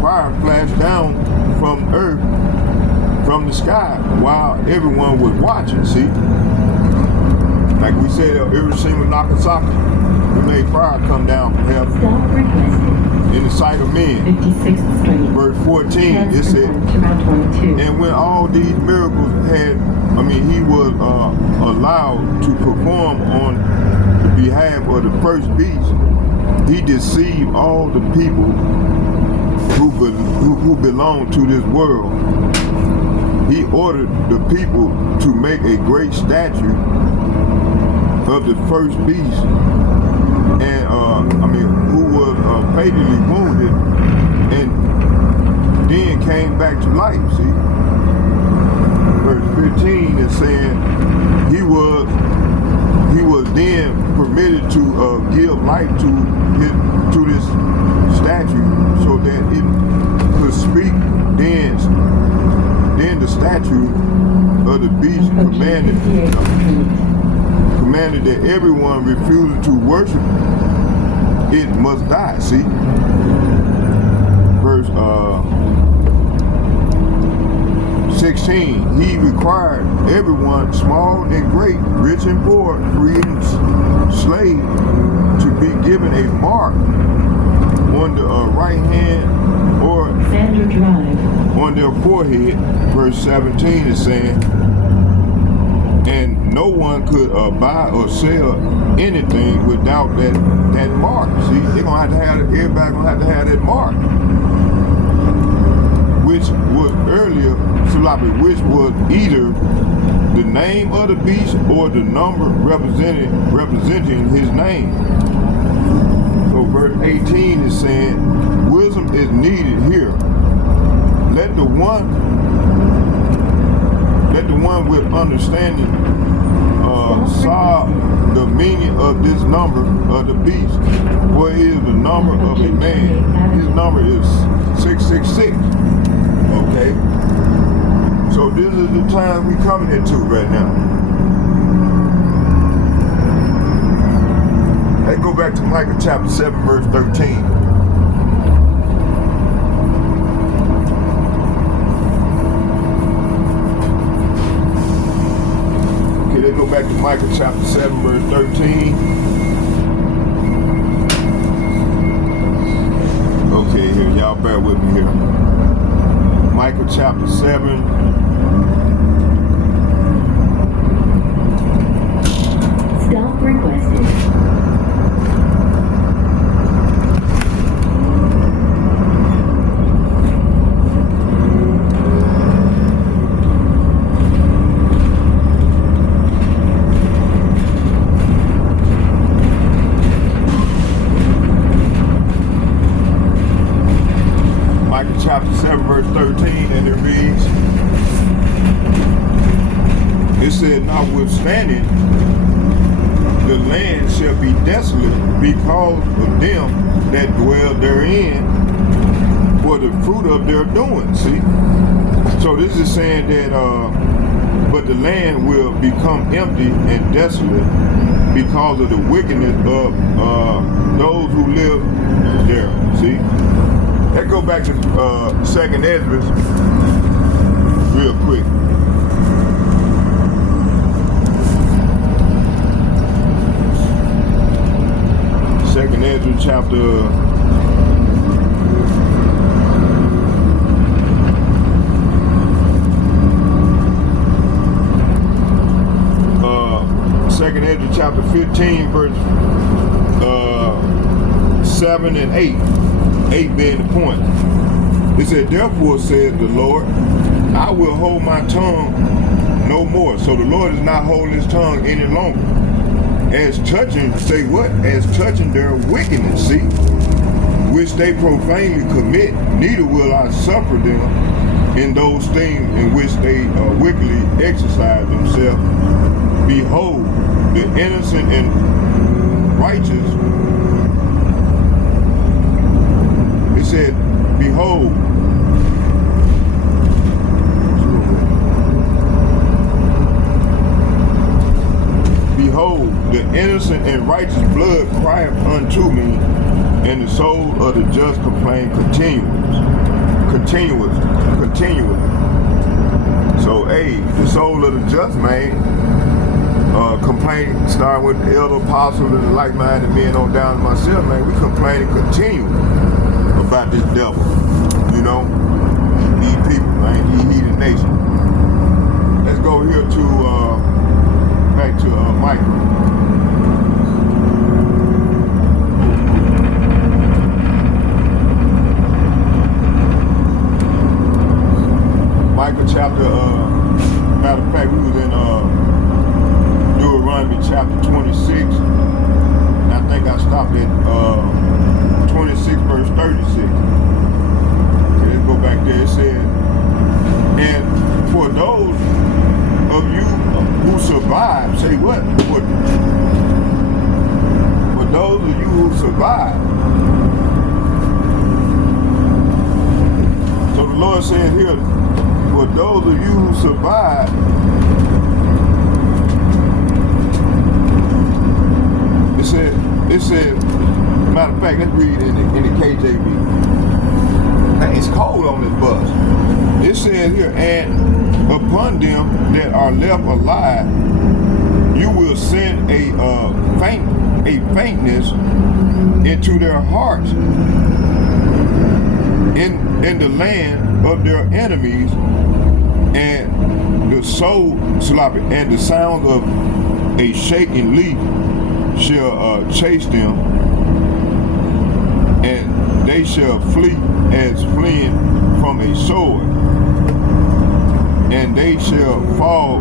fire flash down from earth, from the sky, while everyone was watching. See, like we said, Hiroshima and Nagasaki, we made fire come down from heaven in the sight of men. 56th Street. Verse 14, it said, and when all these miracles he was allowed to perform on the behalf of the first beast, he deceived all the people who belong to this world. He ordered the people to make a great statue of the first beast, and who was fatally wounded, and then came back to life. See, verse 15 is saying he was then permitted to give life to this statue, so that it could speak. Then the statue of the beast commanded that everyone refusing to worship it must die. See, verse 16, he required everyone, small and great, rich and poor, free and slave, to be given a mark on the right hand or on their forehead. Verse 17 is saying, and no one could buy or sell anything without that mark. See, they're gonna have to have everybody gonna have to have that mark, which was earlier, which was either the name of the beast or the number representing his name. So verse 18 is saying, wisdom is needed here. Let the one with understanding solve the meaning of this number of the beast. For it is the number of a man. His number is 666. Okay? So this is the time we coming into right now. Let's go back to Micah chapter 7, verse 13. back to Micah chapter 7, verse 13. Okay, here, y'all bear with me here. Micah chapter 7. Stop requested. Micah chapter 7, verse 13, and it reads, it said, notwithstanding, the land shall be desolate because of them that dwell therein, for the fruit of their doing. See? So this is saying that, but the land will become empty and desolate because of the wickedness of those who live there. See? Let's go back to 2nd Ezra real quick. Second Ezra chapter 2nd Ezra chapter 15, verse 7 and 8. 8 being the point. It said, therefore says the Lord, I will hold my tongue no more. So the Lord is not holding his tongue any longer. As touching, say what? As touching their wickedness, see? Which they profanely commit, neither will I suffer them in those things in which they wickedly exercise themselves. Behold, the innocent and righteous, it said, behold, behold, the innocent and righteous blood crieth unto me, and the soul of the just complain continually. So, the soul of the just man complain, starting with the elder apostles and the like-minded men on down to myself, man. We complaining continually about this devil, you know, these people, man, these heathen nation. Let's go here to back to Micah. Micah chapter, matter of fact, we was in Deuteronomy chapter 26, and I think I stopped at 26 verse 36. Okay, let's go back there. It said, and for those of you who survive, say what? For those of you who survive. So the Lord said here, for those of you who survive, it said, matter of fact, let's read in the KJV. Now, it's cold on this bus. It says here, and upon them that are left alive, you will send a faintness into their hearts in the land of their enemies, and the and the sound of a shaking leaf shall chase them, and they shall flee as fleeing from a sword, and they shall fall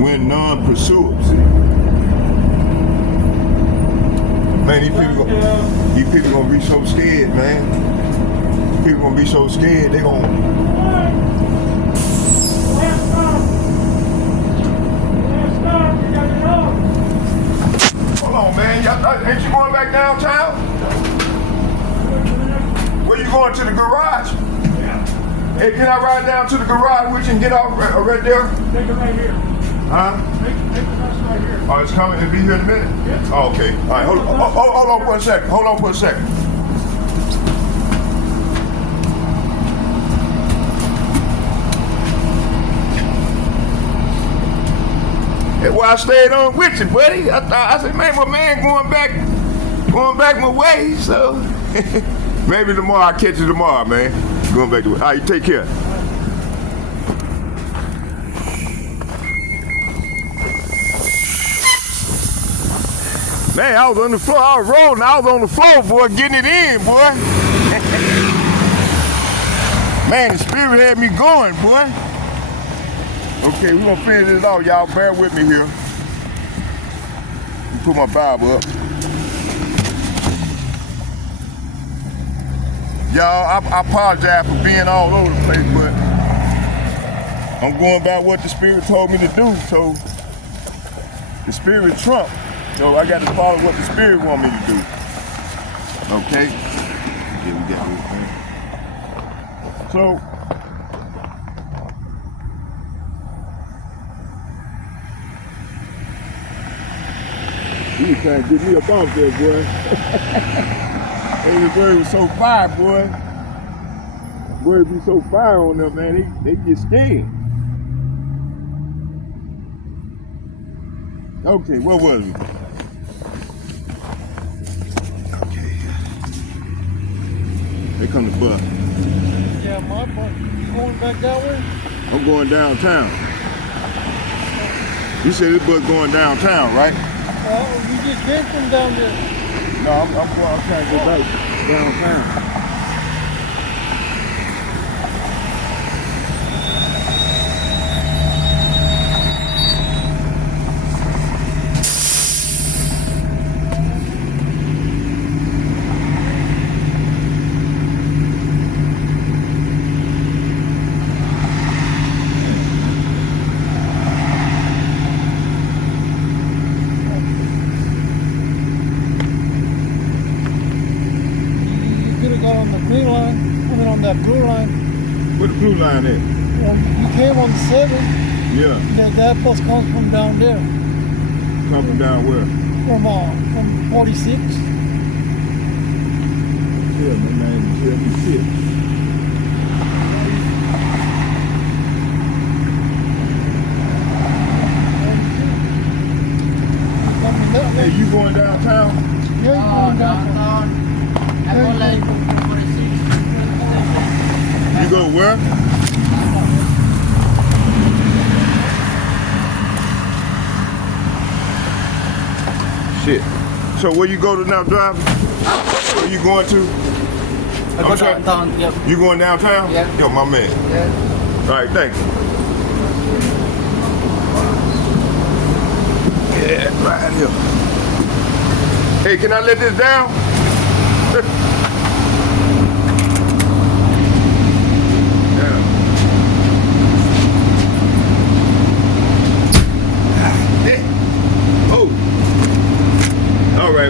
when none pursues. Man, these people gonna be so scared, man. People gonna be so scared, they gonna. Hold on, man. Ain't you going back downtown? Where you going, to the garage? Yeah. Hey, can I ride down to the garage with you and get off right there? Take it right here. Huh? Take the bus right here. Oh, it's coming. It'll be here in a minute? Yeah. Oh, okay. All right, hold on for a second. Hold on for a second. That's why I stayed on with you, buddy. I said, man, my man going back my way. So maybe tomorrow I'll catch you tomorrow, man. Going back to it. All right, you take care. Man, I was on the floor. I was rolling. I was on the floor, boy, getting it in, boy. Man, the spirit had me going, boy. Okay, we're gonna finish this off, y'all. Bear with me here. Put my Bible up. Y'all, I apologize for being all over the place, but I'm going by what the spirit told me to do. So the spirit trump. So I got to follow what the spirit want me to do. Okay? Yeah, we got this thing. So you was trying to get me up off there, boy. Hey, the bird was so fire, boy. Birds be so fire on them, man. They get scared. Okay, where was we? Here come the bus. Yeah, my bus. You going back that way? I'm going downtown. You said this bus going downtown, right? You just came from down there. No, I'm trying to go back downtown. That blue line. Where the blue line at? You came on the 7. Yeah. That bus comes from down there. Coming down where? From 46. Yeah, my man, tell me shit. Hey, you going downtown? Yeah, you going downtown. I go like 46. You go where? Shit. So where you go to now driving? Where you going to? I go downtown, yep. You going downtown? Yeah. Yo, my man. Yeah. All right, thanks. Yeah, right here. Hey, can I let this down?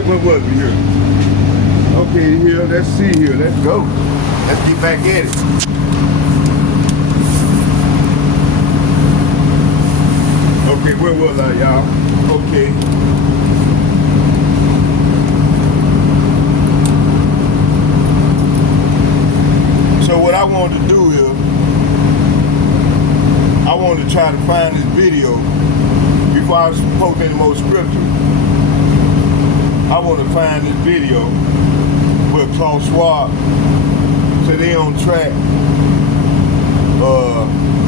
Where was we here? Okay, here, let's see here, let's go. Let's get back at it. Okay, where was I, y'all? Okay. So what I wanted to do is, I wanted to try to find this video before I post any more scripture. I want to find this video where Klaus Schwab said they on track.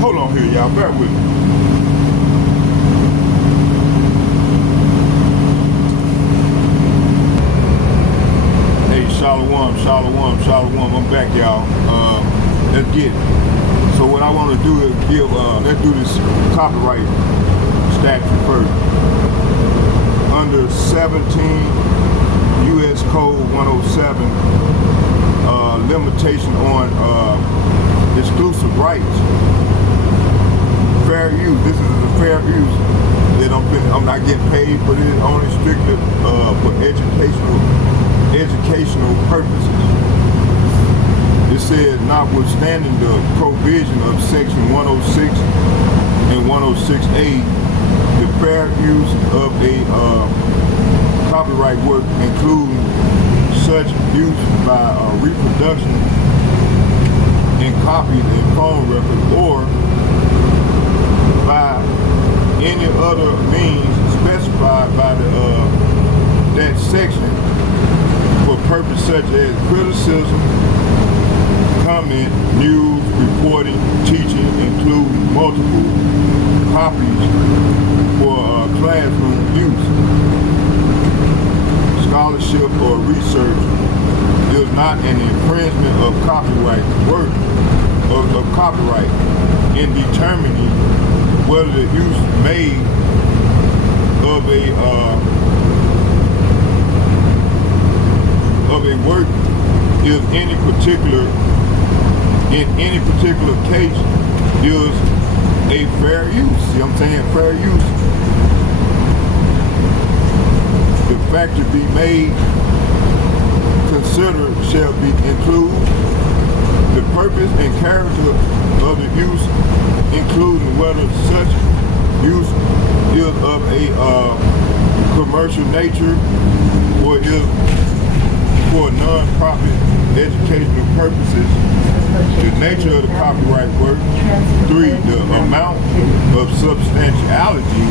Hold on here, y'all. Bear with me. Hey, Shalom. I'm back, y'all. Let's get it. So what I want to do is give, let's do this copyright statute first. Under 17 U.S. Code 107, limitation on exclusive rights. Fair use. This is a fair use. That I'm not getting paid for this. Only strictly for educational purposes. It says, notwithstanding the provision of Section 106 and 106A, the fair use of a copyright work, including such use by reproduction in copies and phone records, or by any other means specified by that section for purpose such as criticism, comment, news, reporting, teaching, including multiple copies for classroom use, scholarship or research is not an infringement of copyright work of copyright in determining whether the use made of a work is in any particular case is a fair use. See what I'm saying? Fair use. The fact to be made considered shall be include the purpose and character of the use, including whether such use is of a commercial nature or is for non-profit educational purposes, the nature of the copyright work. 3, the amount of substantiality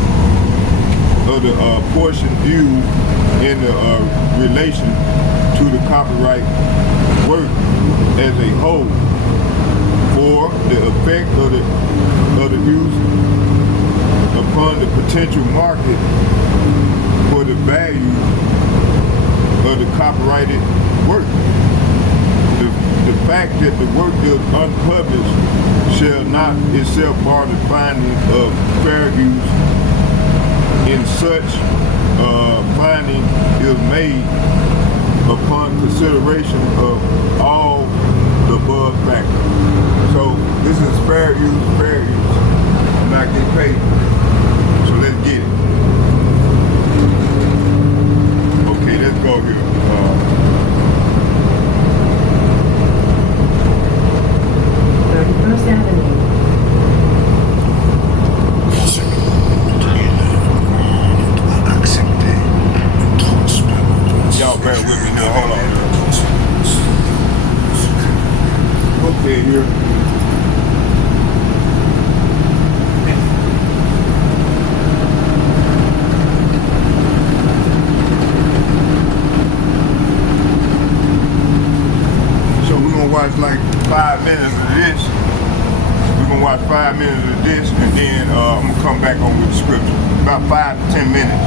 of the portion viewed in the relation to the copyright work as a whole. 4, the effect of the use upon the potential market for the value of the copyrighted work. The fact that the work is unpublished shall not itself bar the finding of fair use in such finding is made upon consideration of all the above factors. So this is fair use, fair use. I'm not getting paid. So let's get it. Okay, let's go here. 31st Avenue. Y'all bear with me now, hold on. Okay, here. So we're gonna watch like 5 minutes of this. We're gonna watch 5 minutes of this, and then I'm gonna come back on with the scripture. About 5 to 10 minutes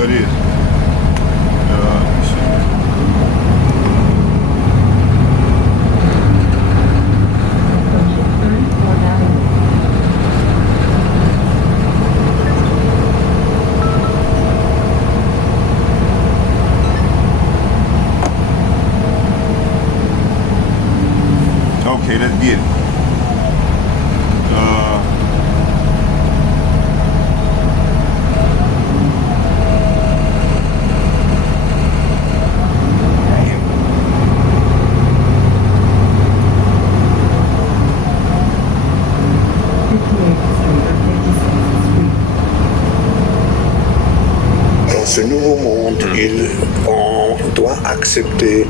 of this. Let me see. Approaching 34th Avenue. Okay, let's get it. Dans ce nouveau monde, on doit accepter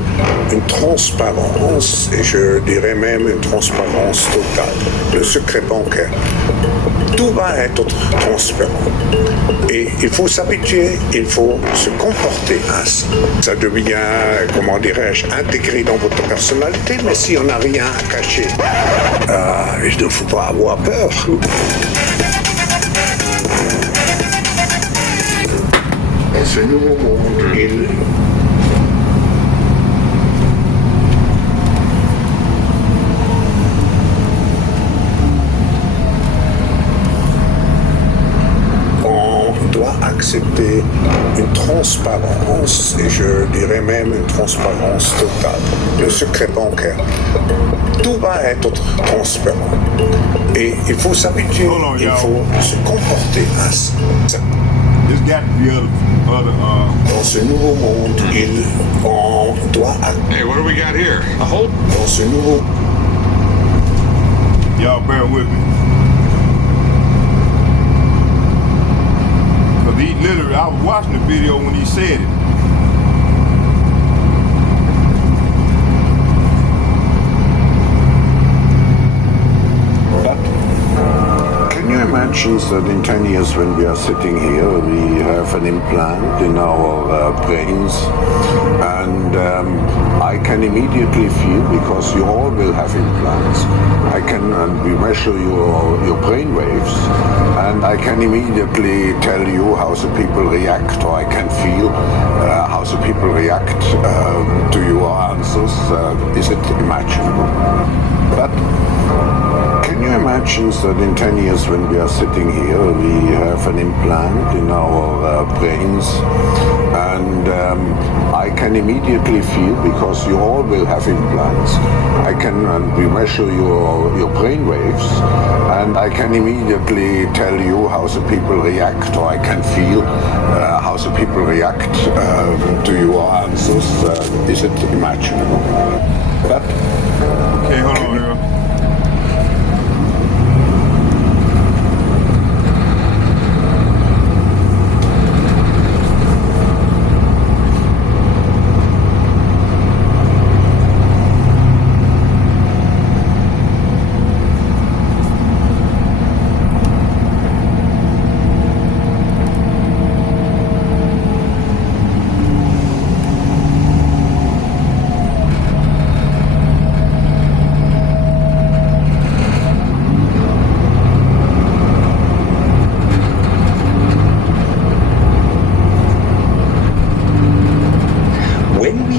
une transparence, et je dirais même une transparence totale. Le secret bancaire, tout va être transparent. Et il faut s'habituer, il faut se comporter ainsi. Ça devient, comment dirais-je, intégré dans votre personnalité, mais si on n'a rien à cacher, il ne faut pas avoir peur. Dans ce nouveau monde, on doit accepter une transparence, et je dirais même une transparence totale. Le secret bancaire, tout va être transparent. Et il faut s'habituer, il faut se comporter ainsi. There's got to be other Dans ce nouveau monde, on doit Hey, what do we got here? A whole dans ce nouveau y'all bear with me. Cause he literally, I was watching the video when he said it. Can you imagine? imagines that in 10 years when we are sitting here, we have an implant in our brains, and I can immediately feel, because you all will have implants, we measure your brain waves, and I can immediately tell you how the people react, or I can feel how the people react to your answers. Is it imaginable? But can you imagine that in 10 years when we are sitting here, we have an implant in our brains, and I can immediately feel, because you all will have implants, we measure your brain waves, and I can immediately tell you how the people react, or I can feel how the people react to your answers. Is it imaginable? But Okay, hold on here.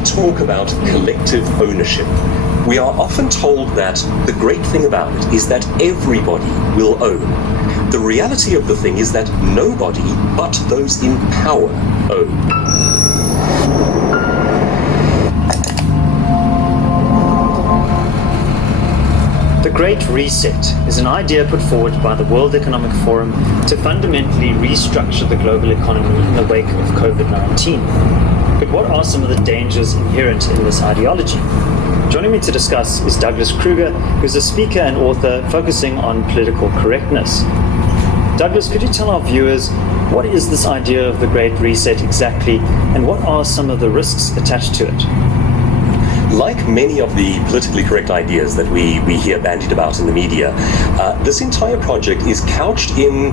Talk about collective ownership, we are often told that the great thing about it is that everybody will own. The reality of the thing is that nobody but those in power own. The Great Reset is an idea put forward by the World Economic Forum to fundamentally restructure the global economy in the wake of COVID-19. But what are some of the dangers inherent in this ideology? Joining me to discuss is Douglas Kruger, who's a speaker and author focusing on political correctness. Douglas, could you tell our viewers, what is this idea of the Great Reset exactly, and what are some of the risks attached to it? Like many of the politically correct ideas that we hear bandied about in the media, this entire project is couched in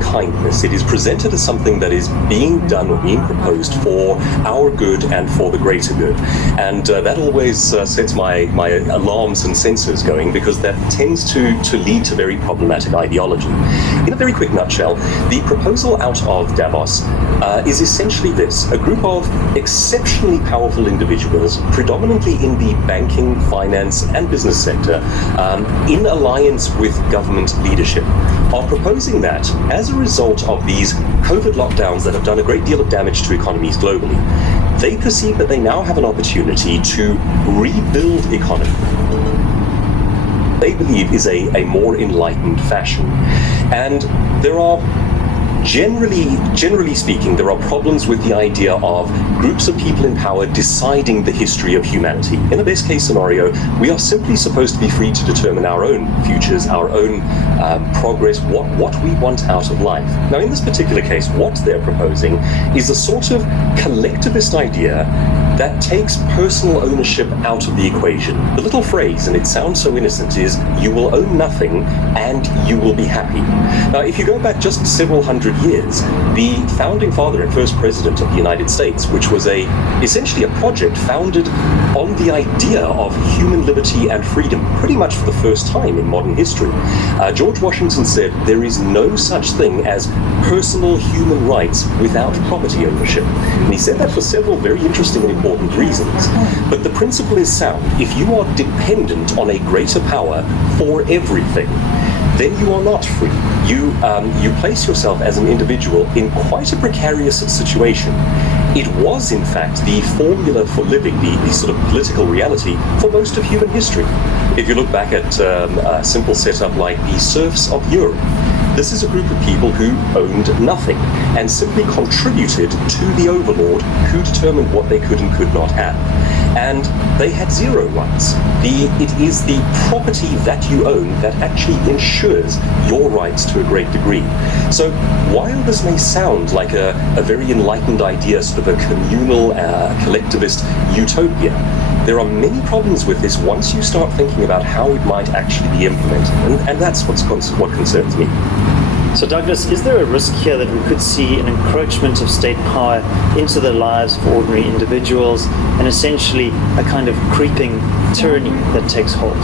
kindness. It is presented as something that is being done or being proposed for our good and for the greater good. And that always sets my alarms and sensors going, because that tends to lead to very problematic ideology. In a very quick nutshell, the proposal out of Davos is essentially this: a group of exceptionally powerful individuals, predominantly in the banking, finance, and business sector, in alliance with government leadership, are proposing that as a result of these COVID lockdowns that have done a great deal of damage to economies globally, they perceive that they now have an opportunity to rebuild economy. They believe is a more enlightened fashion. And there are Generally speaking, there are problems with the idea of groups of people in power deciding the history of humanity. In the best case scenario, we are simply supposed to be free to determine our own futures, our own progress, what we want out of life. Now, in this particular case, what they're proposing is a sort of collectivist idea that takes personal ownership out of the equation. The little phrase, and it sounds so innocent, is you will own nothing and you will be happy. Now, if you go back just several hundred years, the founding father and first president of the United States, which was essentially a project founded on the idea of human liberty and freedom, pretty much for the first time in modern history, George Washington said there is no such thing as personal human rights without property ownership. And he said that for several very interesting and important reasons. But the principle is sound. If you are dependent on a greater power for everything, then you are not free. You place yourself as an individual in quite a precarious situation. It was, in fact, the formula for living, the sort of political reality for most of human history. If you look back at a simple setup like the serfs of Europe, this is a group of people who owned nothing and simply contributed to the overlord who determined what they could and could not have. And they had zero rights. It is the property that you own that actually ensures your rights to a great degree. So while this may sound like a very enlightened idea, sort of a communal, collectivist utopia, there are many problems with this once you start thinking about how it might actually be implemented. And that's what concerns me. So Douglas, is there a risk here that we could see an encroachment of state power into the lives of ordinary individuals and essentially a kind of creeping tyranny that takes hold?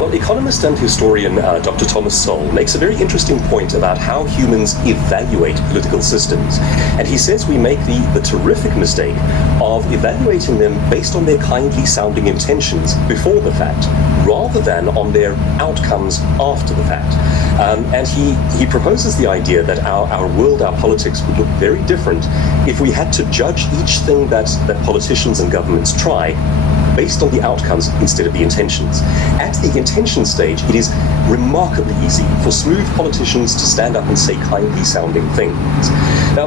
Well, economist and historian Dr. Thomas Sowell makes a very interesting point about how humans evaluate political systems. And he says we make the terrific mistake of evaluating them based on their kindly sounding intentions before the fact, rather than on their outcomes after the fact. And he proposes the idea that our world, our politics would look very different if we had to judge each thing that politicians and governments try based on the outcomes instead of the intentions. At the intention stage, it is remarkably easy for smooth politicians to stand up and say kindly sounding things. Now,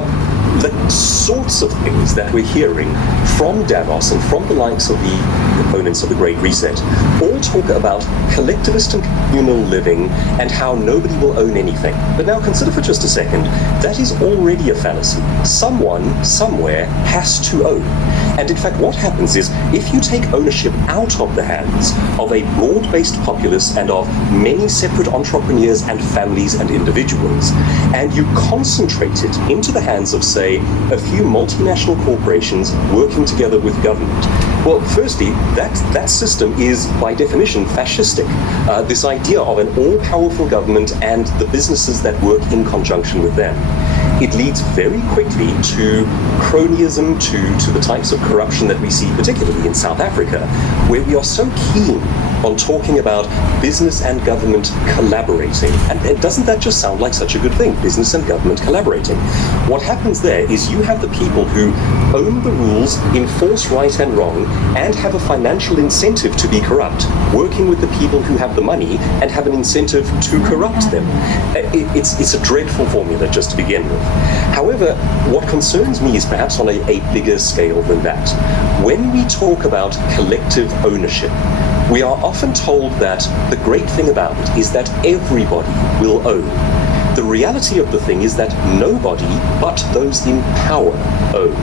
the sorts of things that we're hearing from Davos and from the likes of the opponents of the Great Reset all talk about collectivist and communal living and how nobody will own anything. But now consider for just a second, that is already a fallacy. Someone, somewhere, has to own. And in fact, what happens is, if you take ownership out of the hands of a broad-based populace and of many separate entrepreneurs and families and individuals, and you concentrate it into the hands of, say, a few multinational corporations working together with government, well, firstly, that system is, by definition, fascistic. This idea of an all-powerful government and the businesses that work in conjunction with them. It leads very quickly to cronyism, to the types of corruption that we see, particularly in South Africa, where we are so keen on talking about business and government collaborating. And doesn't that just sound like such a good thing, business and government collaborating? What happens there is you have the people who own the rules, enforce right and wrong, and have a financial incentive to be corrupt, working with the people who have the money and have an incentive to corrupt them. It's a dreadful formula just to begin with. However, what concerns me is perhaps on a bigger scale than that. When we talk about collective ownership, we are often told that the great thing about it is that everybody will own. The reality of the thing is that nobody but those in power own.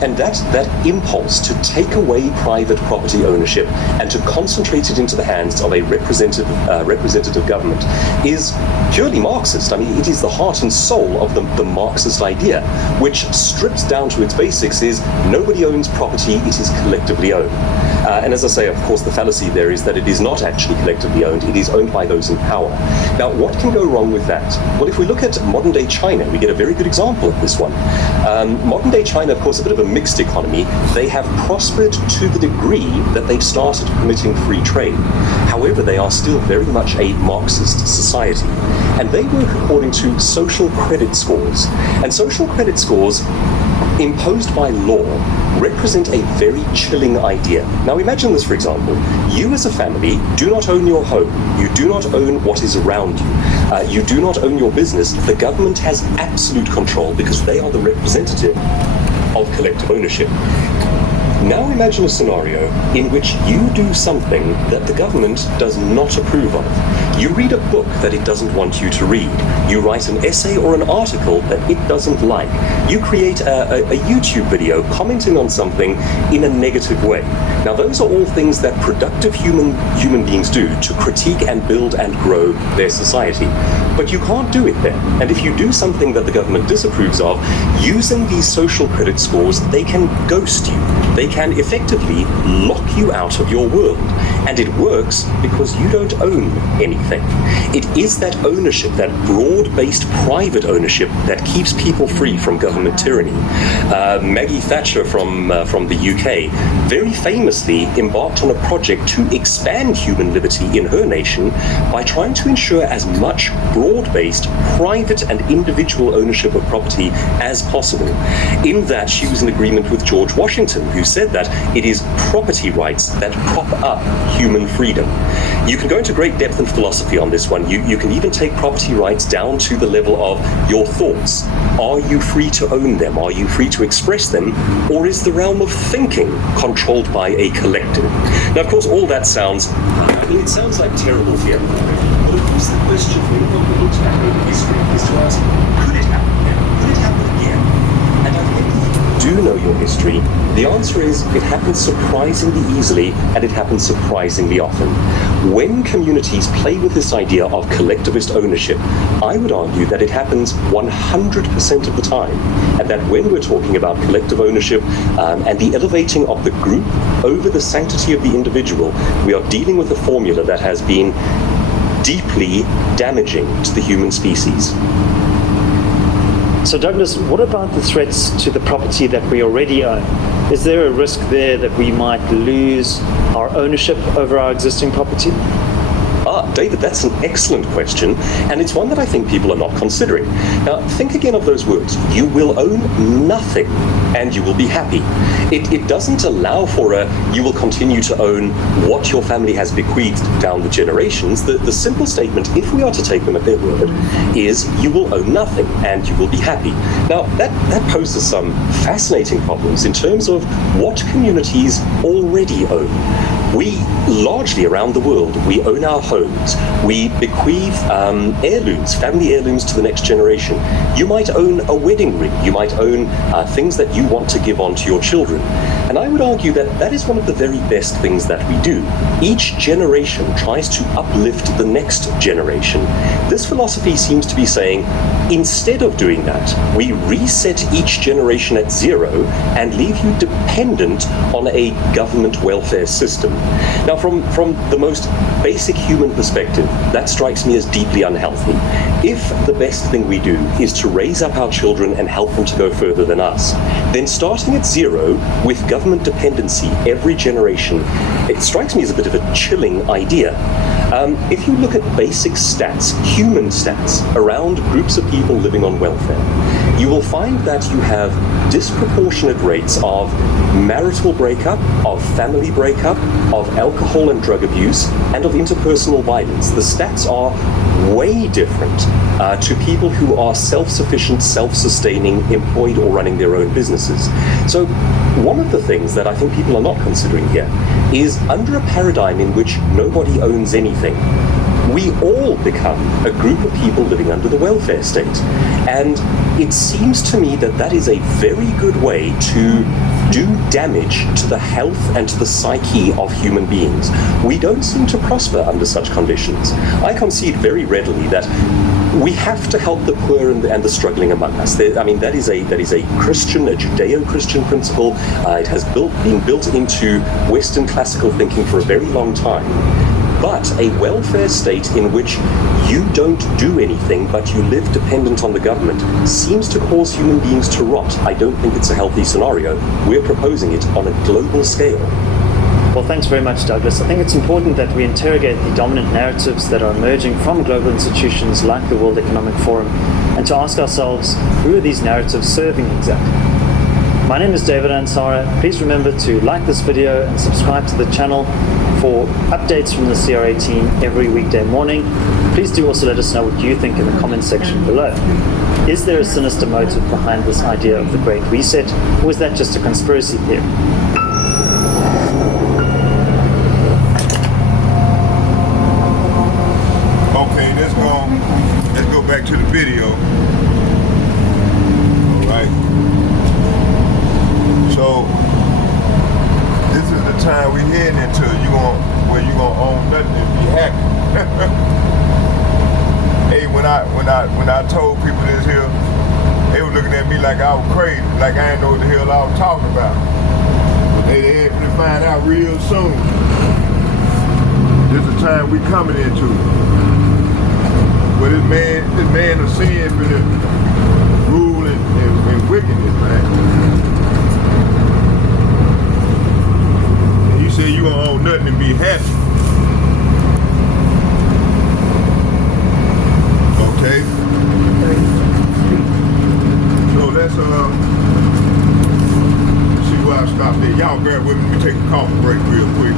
And that impulse to take away private property ownership and to concentrate it into the hands of a representative government is purely Marxist. I mean, it is the heart and soul of the Marxist idea, which stripped down to its basics is nobody owns property, it is collectively owned. And as I say, of course, the fallacy there is that it is not actually collectively owned, it is owned by those in power. Now, what can go wrong with that? Well, if we look at modern-day China, we get a very good example of this one. Modern-day China, of course, a bit of a mixed economy. They have prospered to the degree that they've started permitting free trade. However, they are still very much a Marxist society. And they work according to social credit scores. And social credit scores imposed by law represent a very chilling idea. Now imagine this, for example. You as a family do not own your home. You do not own what is around you. You do not own your business. The government has absolute control because they are the representative of collective ownership. Now imagine a scenario in which you do something that the government does not approve of. You read a book that it doesn't want you to read. You write an essay or an article that it doesn't like. You create a YouTube video commenting on something in a negative way. Now those are all things that productive human beings do to critique and build and grow their society. But you can't do it then. And if you do something that the government disapproves of, using these social credit scores, they can ghost you. They can effectively lock you out of your world. And it works because you don't own anything. It is that ownership, that broad-based private ownership, that keeps people free from government tyranny. Maggie Thatcher from the UK very famously embarked on a project to expand human liberty in her nation by trying to ensure as much broad-based private and individual ownership of property as possible. In that, she was in agreement with George Washington, who said that it is property rights that prop up human freedom. You can go into great depth and philosophy on this one. You can even take property rights down to the level of your thoughts. Are you free to own them? Are you free to express them? Or is the realm of thinking controlled by a collective? Now, of course, all that sounds, it sounds like terrible theory. But of course, the question for anyone who looks back over history is to ask, could it happen again? Could it happen again? And I think you do know your history? The answer is it happens surprisingly easily and it happens surprisingly often. When communities play with this idea of collectivist ownership, I would argue that it happens 100% of the time, and that when we're talking about collective ownership and the elevating of the group over the sanctity of the individual, we are dealing with a formula that has been deeply damaging to the human species. So Douglas, what about the threats to the property that we already own? Is there a risk there that we might lose our ownership over our existing property? David, that's an excellent question, and it's one that I think people are not considering. Now, think again of those words. You will own nothing, and you will be happy. It doesn't allow for you will continue to own what your family has bequeathed down the generations. The simple statement, if we are to take them at their word, is you will own nothing, and you will be happy. Now, that poses some fascinating problems in terms of what communities already own. We, largely around the world, we own our homes. We bequeath heirlooms, family heirlooms to the next generation. You might own a wedding ring. You might own things that you want to give on to your children. And I would argue that that is one of the very best things that we do. Each generation tries to uplift the next generation. This philosophy seems to be saying, instead of doing that, we reset each generation at zero and leave you dependent on a government welfare system. Now, from the most basic human perspective, that strikes me as deeply unhealthy. If the best thing we do is to raise up our children and help them to go further than us, then starting at zero with government dependency every generation, it strikes me as a bit of a chilling idea. If you look at basic stats, human stats, around groups of people living on welfare, you will find that you have disproportionate rates of marital breakup, of family breakup, of alcohol and drug abuse, and of interpersonal violence. The stats are way different to people who are self-sufficient, self-sustaining, employed or running their own businesses. So one of the things that I think people are not considering here is under a paradigm in which nobody owns anything, we all become a group of people living under the welfare state. And it seems to me that that is a very good way to do damage to the health and to the psyche of human beings. We don't seem to prosper under such conditions. I concede very readily that we have to help the poor and the struggling among us. That is a Christian, a Judeo-Christian principle. It has been built into Western classical thinking for a very long time. But a welfare state in which you don't do anything but you live dependent on the government seems to cause human beings to rot. I don't think it's a healthy scenario. We're proposing it on a global scale. Well, thanks very much, Douglas. I think it's important that we interrogate the dominant narratives that are emerging from global institutions like the World Economic Forum, and to ask ourselves, who are these narratives serving exactly? My name is David Ansara. Please remember to like this video and subscribe to the channel for updates from the CRA team every weekday morning. Please do also let us know what you think in the comments section below. Is there a sinister motive behind this idea of the Great Reset, or is that just a conspiracy theory? Okay, let's go back to the video. All right. So this is the time we heading into. Where you gonna own nothing and be happy. Hey, when I told people this here, they were looking at me like I was crazy, like I didn't know what the hell I was talking about. But they had to find out real soon. This is the time we coming into. Where this man of sin been rule and wickedness, man. Say you gonna own nothing and be happy. Okay. So let's see where I stop there. Y'all bear with me. Let me take a coffee break real quick.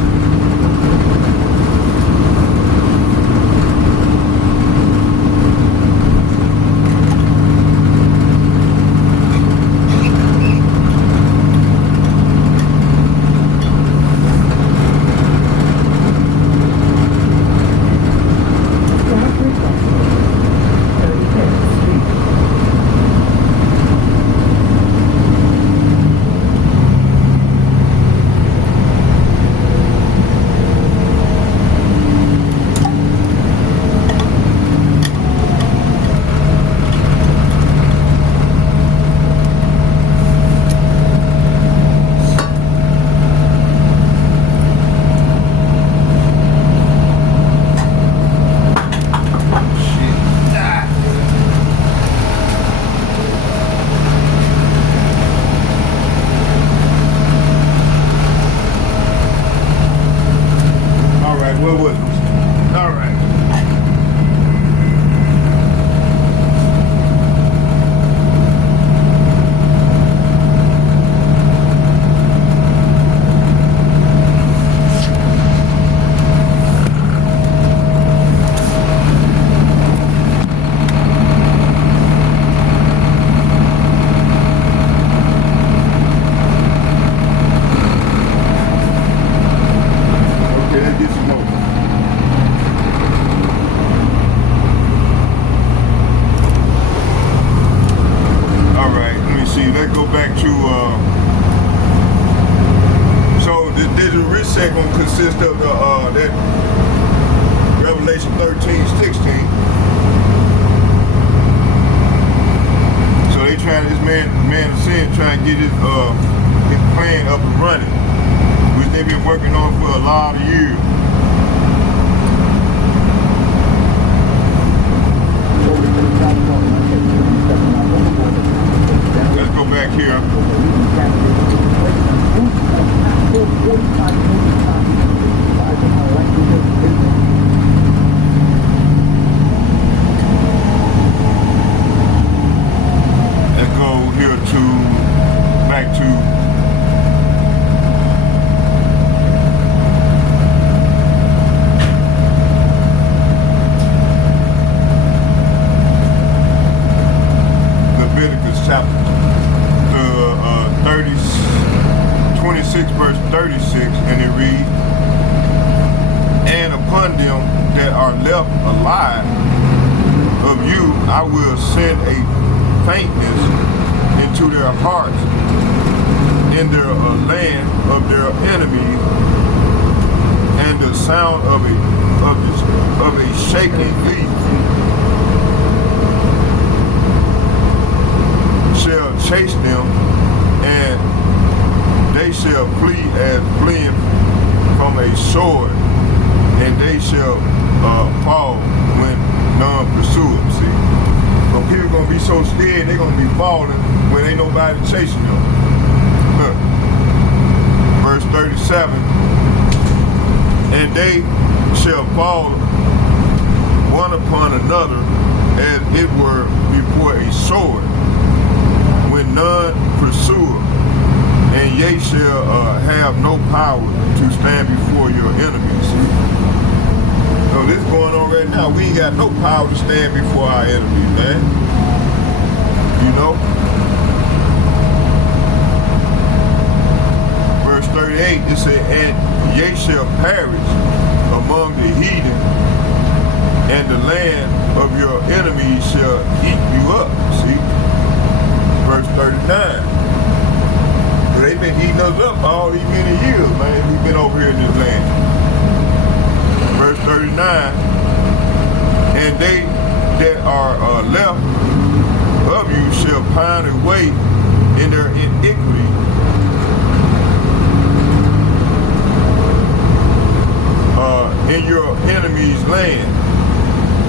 let's go back to, so the digital reset gonna consist of that Revelation 13:16. So they trying, this man of sin trying to get his plan up and running, which they've been working on for a lot of years. Let's go back here. Let's go here to back to Leviticus chapter 26 verse 36, and it reads, and upon them that are left alive of you I will send a faintness into their hearts in their land of their enemies, and the sound of a shaking leaf shall chase them, and they shall flee as fleeing from a sword, and they shall fall when none pursue them. See, so people gonna be so scared they're gonna be falling when ain't nobody chasing them. Look, verse 37, and they shall fall one upon another as it were before a sword, when none pursue them, and ye shall have no power to stand before your enemies. So this is going on right now. We ain't got no power to stand before our enemies, man. You know? Verse 38, it said, and ye shall perish among the heathen, and the land of your enemies shall eat you up. See? Verse 39. They've been eating us up all these many years, man. We've been over here in this land. Verse 39, and they that are left of you shall pine away in their iniquity, in your enemy's land,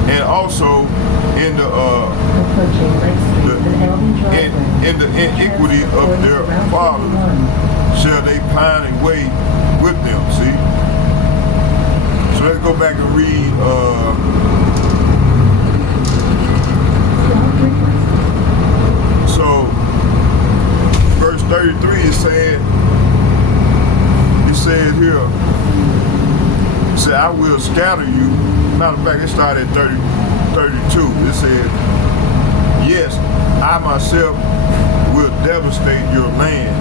and also in the in the iniquity of their fathers shall they pine away with them. See? So let's go back and read so verse 33 is saying, it says here, it said, I will scatter you. Matter of fact, it started at 32. It said, yes, I myself will devastate your land,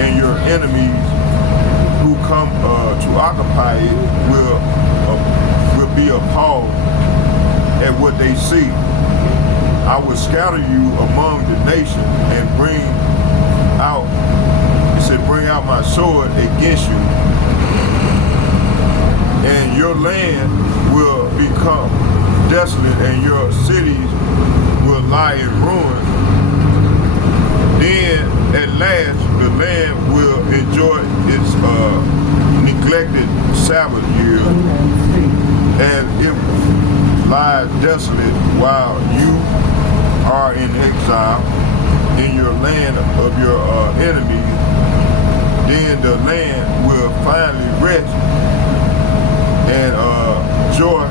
and your enemies who come to occupy it will be appalled at what they see. I will scatter you among the nations and bring out my sword against you, and your land will become desolate, and your cities will lie in ruins. Then at last the land will enjoy its neglected Sabbath year, and it lies desolate while you are in exile in your land of your enemies. Then the land will finally rest and enjoy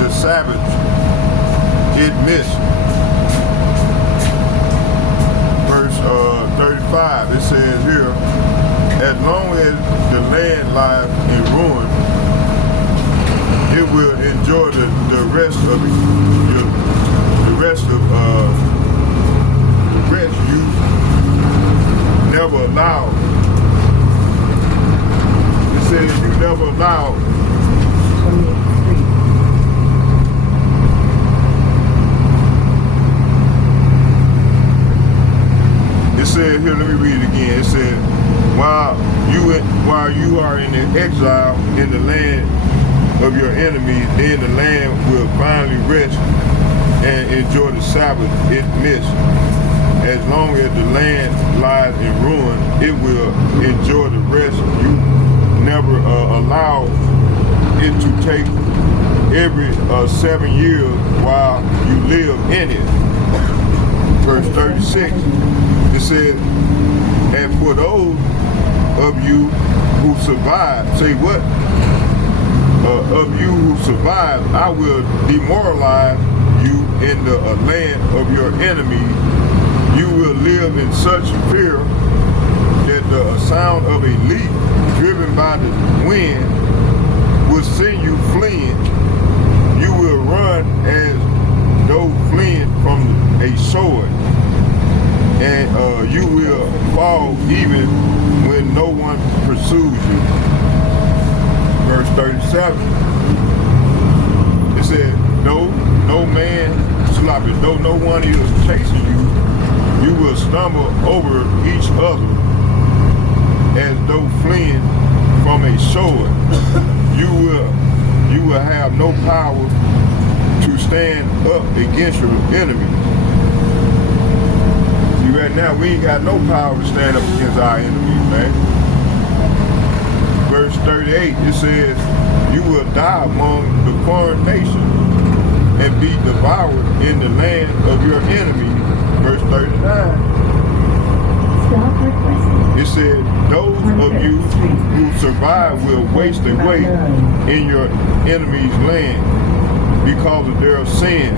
the Sabbath it missed. Verse 35, it says here, as long as the land lies in ruin, it will enjoy the rest of the rest you never allowed. It says you never allowed. It said here, let me read it again. It said, while you are in exile in the land of your enemies, then the land will finally rest and enjoy the Sabbath it missed. As long as the land lies in ruin, it will enjoy the rest. You never allow it to take every 7 years while you live in it. Verse 36, it says, and for those of you who survive, say what? Of you who survive, I will demoralize you in the land of your enemies. You will live in such fear that the sound of a leaf driven by the wind will send you fleeing. You will run as though fleeing from a sword, and you will fall even when no one pursues you. Verse 37. It said, though no one is chasing you, you will stumble over each other as though fleeing from a sword. You will have no power to stand up against your enemy. See, right now we ain't got no power to stand up against our enemies, man. Verse 38, it says, you will die among the foreign nations and be devoured in the land of your enemy. Verse 39. Stop requesting. It said, those of you who survive will waste away in your enemy's land because of their sin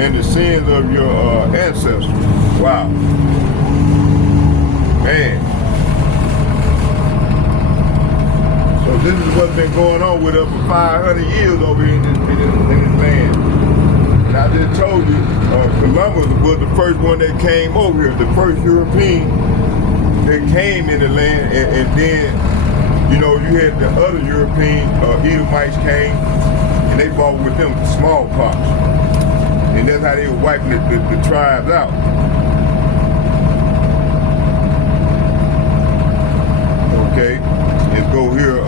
and the sins of your ancestors. Wow. Man. So this is what's been going on with us for 500 years over in this land. And I just told you, Columbus was the first one that came over here, the first European that came in the land, and then, you know, you had the other European, Edomites came, and they brought with them smallpox. And that's how they were wiping the tribes out. Okay, let's go here.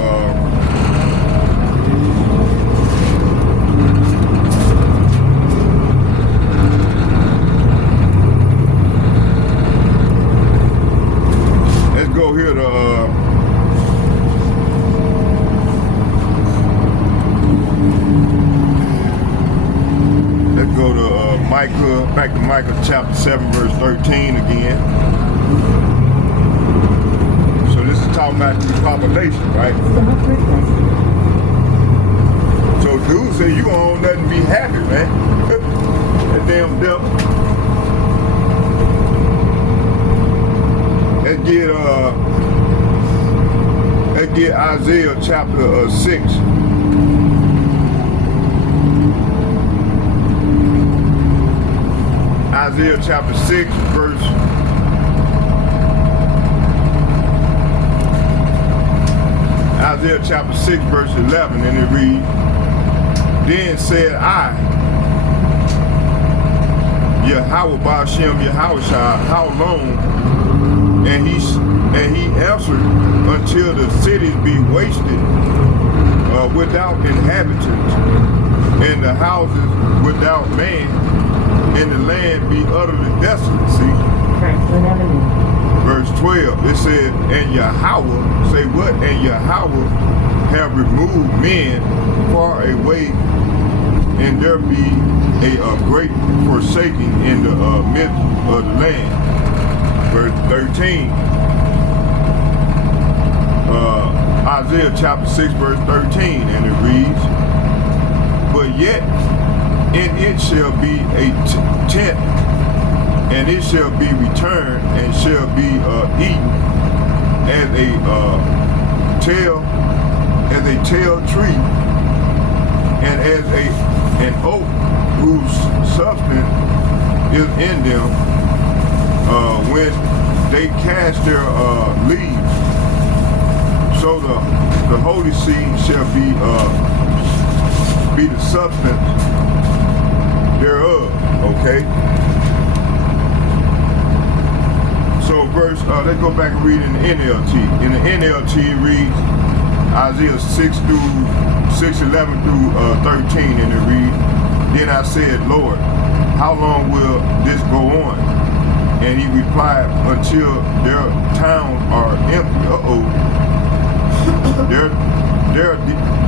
Let's go here to let's go to Micah, back to Micah chapter 7, verse 13 again. So this is talking about depopulation, right? Stop requesting. So dude said you don't nothing be happy, man. That damn devil. Let's get Isaiah chapter 6. Isaiah chapter 6, verse Isaiah chapter 6, verse 11, and it reads, then said I, Yahweh Ba'ashem Yahushua, how long? And he answered, until the cities be wasted without inhabitants, and the houses without man, and the land be utterly desolate. See? Franklin Avenue. Verse 12, it said, and Yahweh, say what? And Yahweh have removed men far away, and there be a great forsaking in the midst of the land. Verse 13, Isaiah chapter 6, verse 13, and it reads, but yet in it shall be a tent, and it shall be returned, and shall be eaten as a tall tree, and as an oak whose substance is in them when they cast their leaves. So the holy seed shall be the substance thereof. Okay. verse, let's go back and read in the NLT. In the NLT, it reads Isaiah 6:11 through 13, and it reads, "Then I said, Lord, how long will this go on?" And he replied, "Until their towns are empty."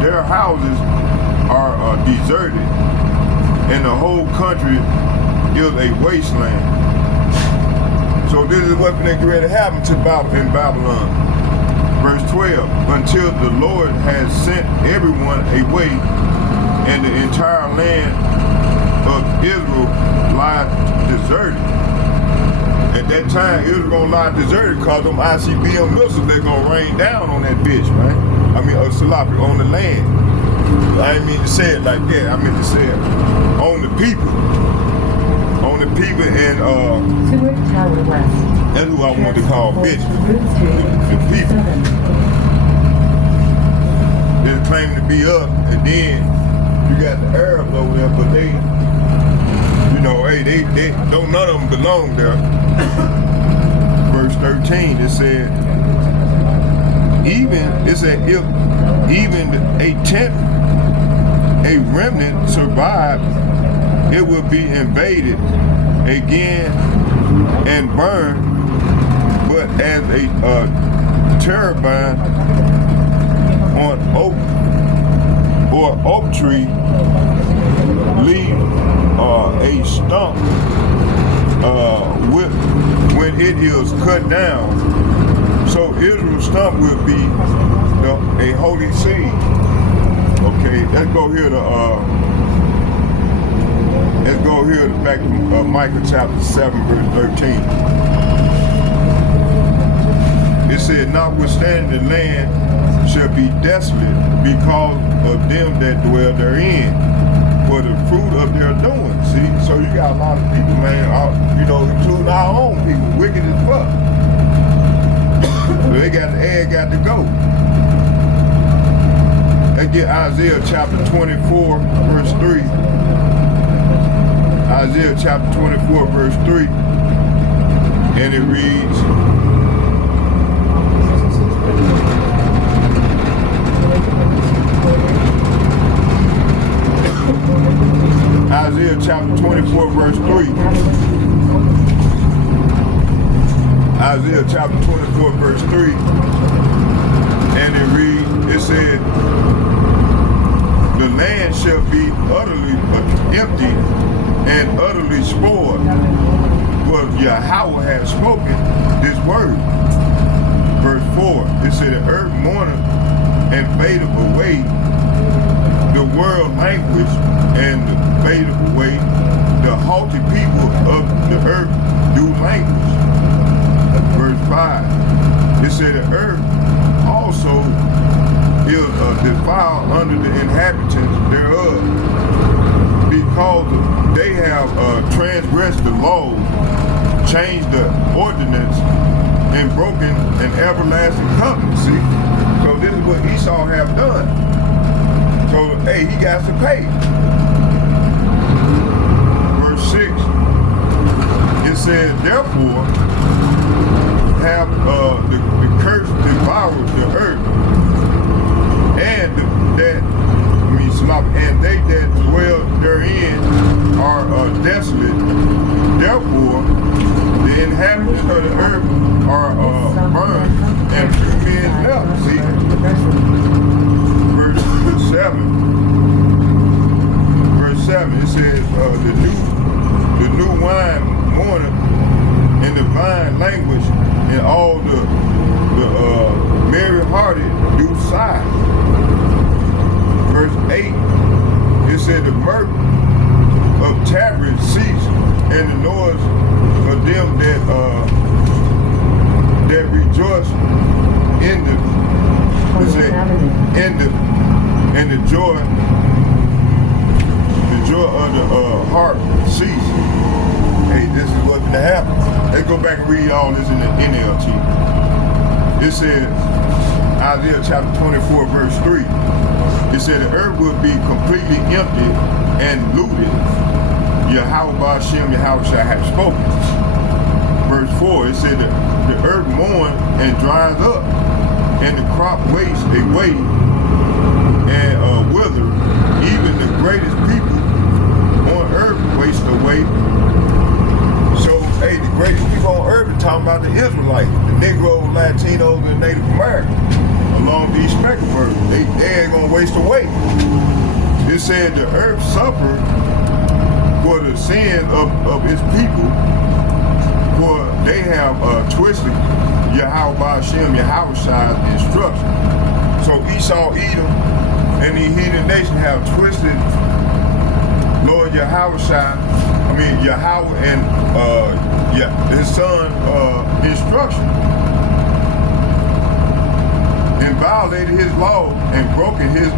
Their houses are deserted, and the whole country is a wasteland. So this is what's going to ready to happen to in Babylon. Verse 12, "Until the Lord has sent everyone away, and the entire land of Israel lies deserted." At that time, Israel gonna lie deserted because them ICBM missiles, they're gonna rain down on that bitch, man. I mean, Salafi, on the land. I didn't mean to say it like that. I meant to say it on the people. On the people, and Seward Tower West. that's who I want to call bitches. The people. They claim to be us, and then you got the Arabs over there, but they, you know, hey, they don't, none of them belong there. Verse 13, it said, if even a tenth, a remnant survive, it will be invaded again and burned. But as a terebinth on oak tree leave a stump when it is cut down, so Israel's stump will be a holy seed. Okay, let's go here to back to Micah chapter 7 verse 13. It said, "Notwithstanding the land shall be desolate because of them that dwell therein, for the fruit of their doing." See, so you got a lot of people, man, you know, including our own people, wicked as fuck. So they got to go. Let's get Isaiah chapter 24 verse 3. Isaiah chapter 24 verse 3. And it reads, Isaiah chapter 24 verse 3. Isaiah chapter 24 verse 3. And it reads, it said, "The land shall be utterly empty and utterly spoiled, for Yahweh has spoken this word." Verse 4, it said, "The earth mourneth and fadeth away, the world language and fadeth away, the haughty people of the earth do languish." Verse 5, it said, "The earth also is defiled under the inhabitants thereof, because they have transgressed the law, changed the ordinance, and broken an everlasting covenant." See, so this is what Esau have done. So hey, he got to pay. Verse 6, it says, "Therefore have the curse devoured the earth, and and they that dwell therein are desolate. Therefore the inhabitants of the earth are burned, and few men left." See, verse 7, it says, the new wine mourneth, and the vine languish, and all the merry-hearted do sigh. Verse 8, it said, "The mirth of tabrets cease, and the noise of them that rejoice in the," it said, "and the joy of the heart cease." Hey, this is what's gonna happen. Let's go back and read all this in the NLT. It says, Isaiah chapter 24 verse 3. It said, "The earth will be completely empty and looted. Yahweh Ba'ashem Yahweh shall have spoken." Verse 4, it said, "The mourn and dries up, and the crop wastes away and wither. Even the greatest people on earth waste away. So, hey, the greatest people on earth are talking about the Israelites, the Negroes, Latinos, and Native Americans, along these spectrum birds. They ain't gonna waste away. It said the earth suffered for the sin of its people, for they have twisted Yahweh Hashem, Yahweh's instruction. So Esau, Edom, and the heathen nation have twisted Lord Yahweh and his son instruction, and violated his law and broken his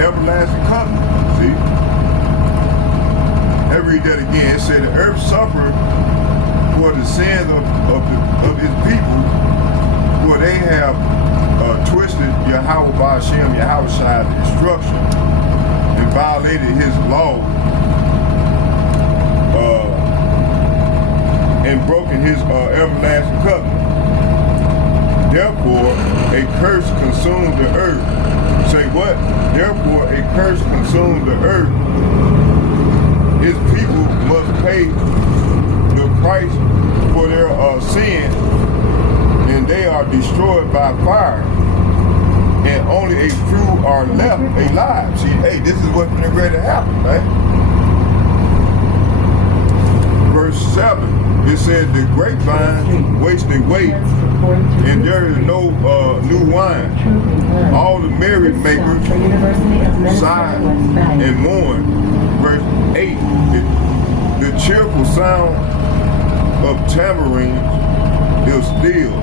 everlasting covenant. See? Let's read that again. It said the earth suffered for the sins of his people, for they have twisted Yahweh Hashem, Yahweh's instruction, and violated his law, and broken his everlasting covenant. Therefore, a curse consumed the earth. Say what? Therefore, a curse consumed the earth. His people must pay the price for their sin, and they are destroyed by fire. And only a few are left alive. See, hey, this is what's going to happen, right? Verse 7. It said the grapevine wastes away, and there is no new wine. All the merrymakers sigh and mourn. Verse 8, the cheerful sound of tambourine is still.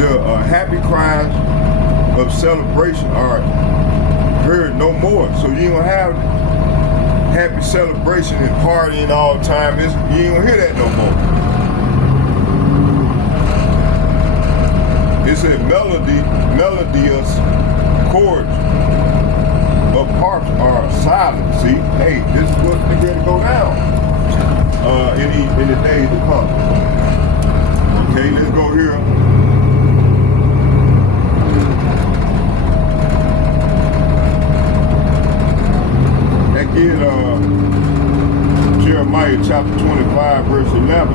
The happy cries of celebration are heard no more. So you ain't gonna have happy celebration and partying all the time. You ain't gonna hear that no more. It said melodious chords of harps are silent. See, hey, this is what's going to go down in the days to come. Okay, let's go here. Get Jeremiah chapter 25, verse 11.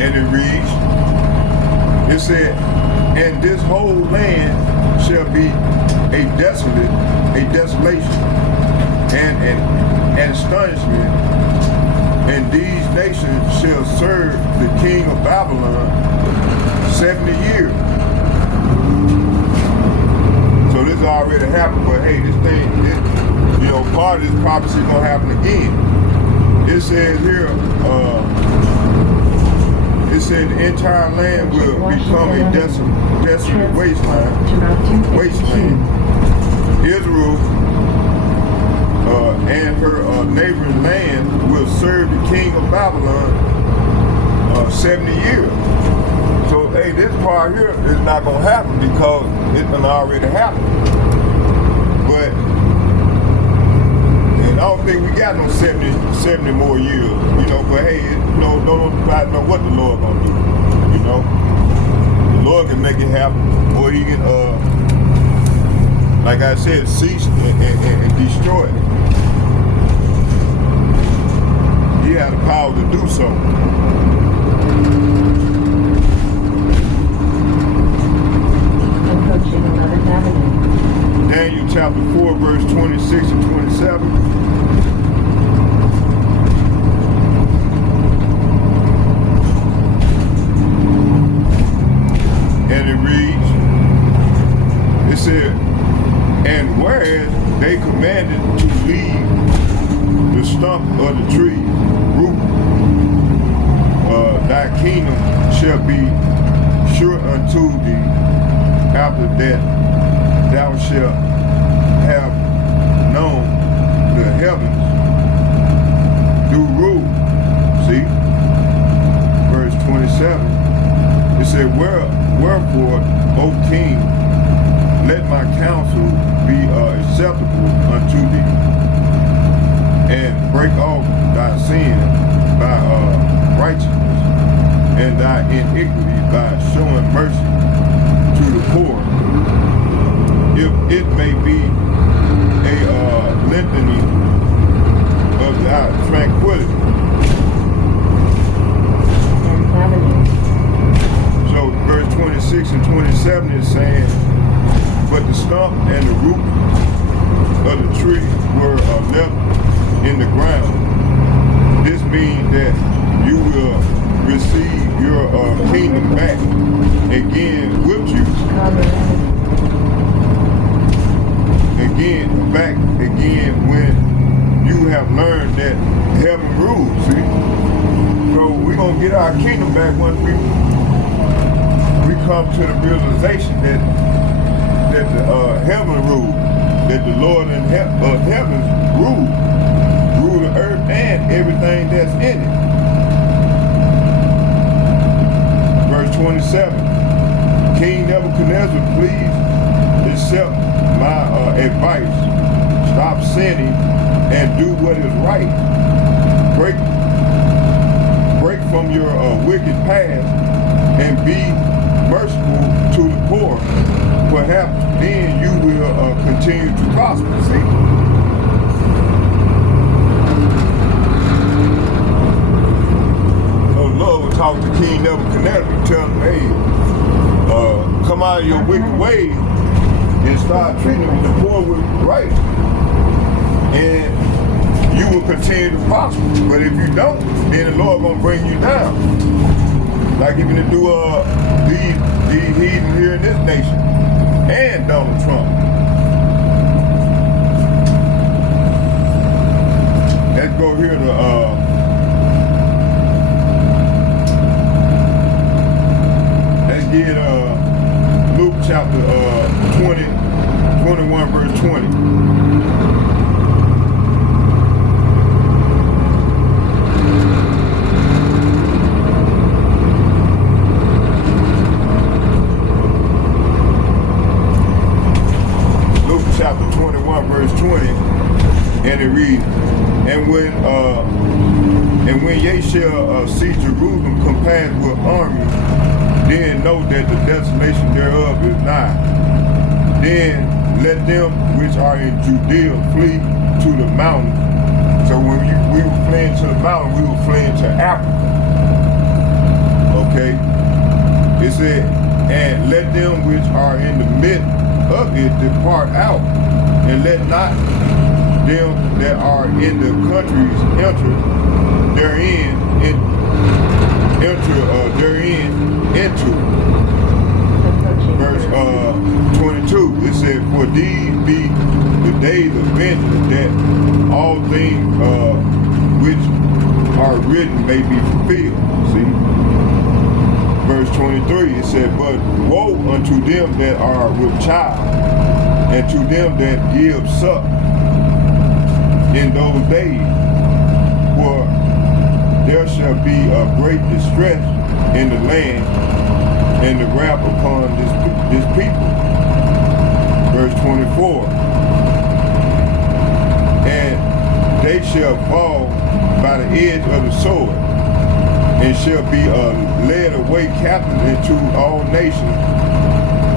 And it reads, it said, and this whole land shall be a desolation, and an astonishment, and these nations shall serve the king of Babylon 70 years. So this already happened, but hey, this thing, part of this prophecy is going to happen again. It says here, it said the entire land will become a desolate wasteland. Israel and her neighboring land will serve the king of Babylon 70 years. So, hey, this part here is not going to happen because it done already happened. But, and I don't think we got no 70 more years, but hey, don't nobody know what the Lord going to do, The Lord can make it happen, or he can, like I said, cease and destroy it. He has the power to do so. Daniel chapter 4, verse 26 and 27. And it reads, it said, and whereas they commanded to leave the stump of the tree, root, thy kingdom shall be sure unto thee. After that, thou shalt have known the heavens do rule. See? Verse 27. It said, wherefore, O king, let my counsel be acceptable unto break off thy sin by righteousness, and thy iniquity by showing mercy to the poor, if it may be a lengthening of thy tranquility. So verse 26 and 27 is saying, but the stump and the root of the tree were left in the ground. This means that you will receive your kingdom back again with you. Back again when you have learned that heaven rules, see? So we're going to get our kingdom back once we come to the realization that the heaven rules, that the Lord of heaven rule the earth and everything that's in it. Verse 27, King Nebuchadnezzar, please accept my advice. Stop sinning and do what is right. Break from your wicked past and be merciful to the poor. Perhaps then you will continue to prosper. See? So Lord will talk to King Nebuchadnezzar, tell him, hey, come out of your wicked ways and start treating the poor with right. And you will continue to prosper. But if you don't, then the Lord gonna bring you down. Like even to do these heathens here in this nation and Donald Trump. Let's go here to let's get Luke chapter 21 verse 20. Chapter 21 verse 20, and it reads, and when ye shall see Jerusalem compassed with armies, then know that the desolation thereof is nigh. Then let them which are in Judea flee to the mountains. So when we were fleeing to the mountain, we were fleeing to Africa. Okay? It said, and let them which are in the midst of it depart out, and let not them that are in the countries enter therein into verse 22. It said, for these be the days of vengeance, that all things which are written may be fulfilled. See? Verse 23, it said, but woe unto them that are with child, and to them that give suck in those days, for there shall be a great distress in the land, and the wrath upon this people. Verse 24, and they shall fall by the edge of the sword, and shall be led away captive into all nations,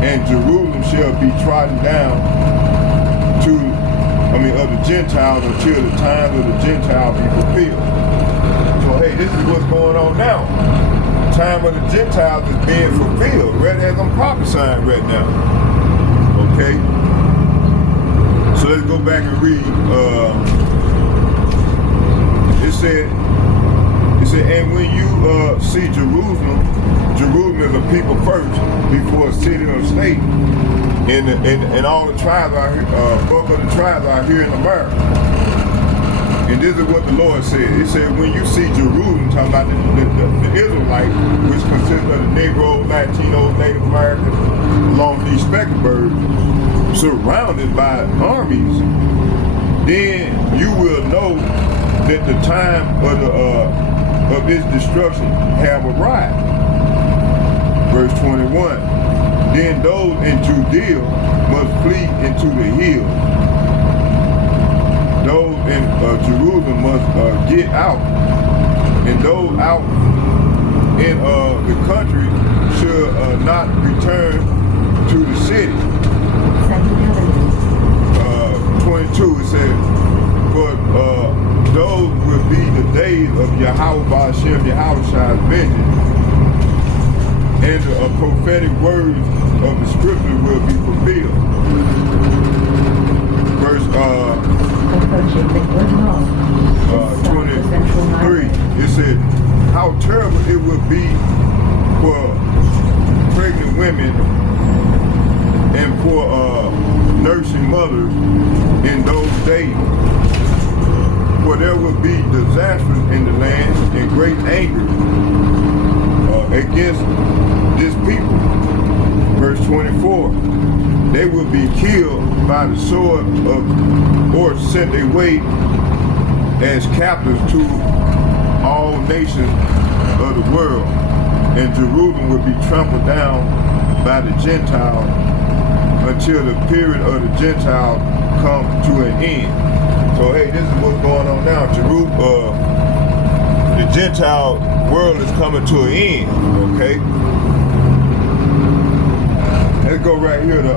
and Jerusalem shall be trodden down of the Gentiles until the time of the Gentiles be fulfilled. So hey, this is what's going on now. The time of the Gentiles is being fulfilled, right as I'm prophesying right now. Okay? So let's go back and read. It said, and when you see Jerusalem is a people first before a city or state, and all the tribes are here, both of the tribes are here in America. And this is what the Lord said. He said, when you see Jerusalem, talking about the Israelites, which consists of the Negro, Latinos, Native Americans, along these speckled birds, surrounded by armies, then you will know that the time of its destruction have arrived. Verse 21, then those in Judea must flee into the hills. Those in in Jerusalem must get out, and those out in the country should not return to the city. 22 it says, but those will be the days of Yahweh Hashem Yahweh's vengeance, and the prophetic words of the scripture will be fulfilled. Verse 23, it said, how terrible it would be for pregnant women and for nursing mothers in those days. For there will be disasters in the land and great anger against this people. Verse 24, they will be killed by the sword or sent away as captives to all nations of the world, and Jerusalem will be trampled down by the Gentiles until the period of the Gentiles comes to an end. So hey, this is what's going on now. Jerusalem, the Gentile world is coming to an end, okay? Let's go right here to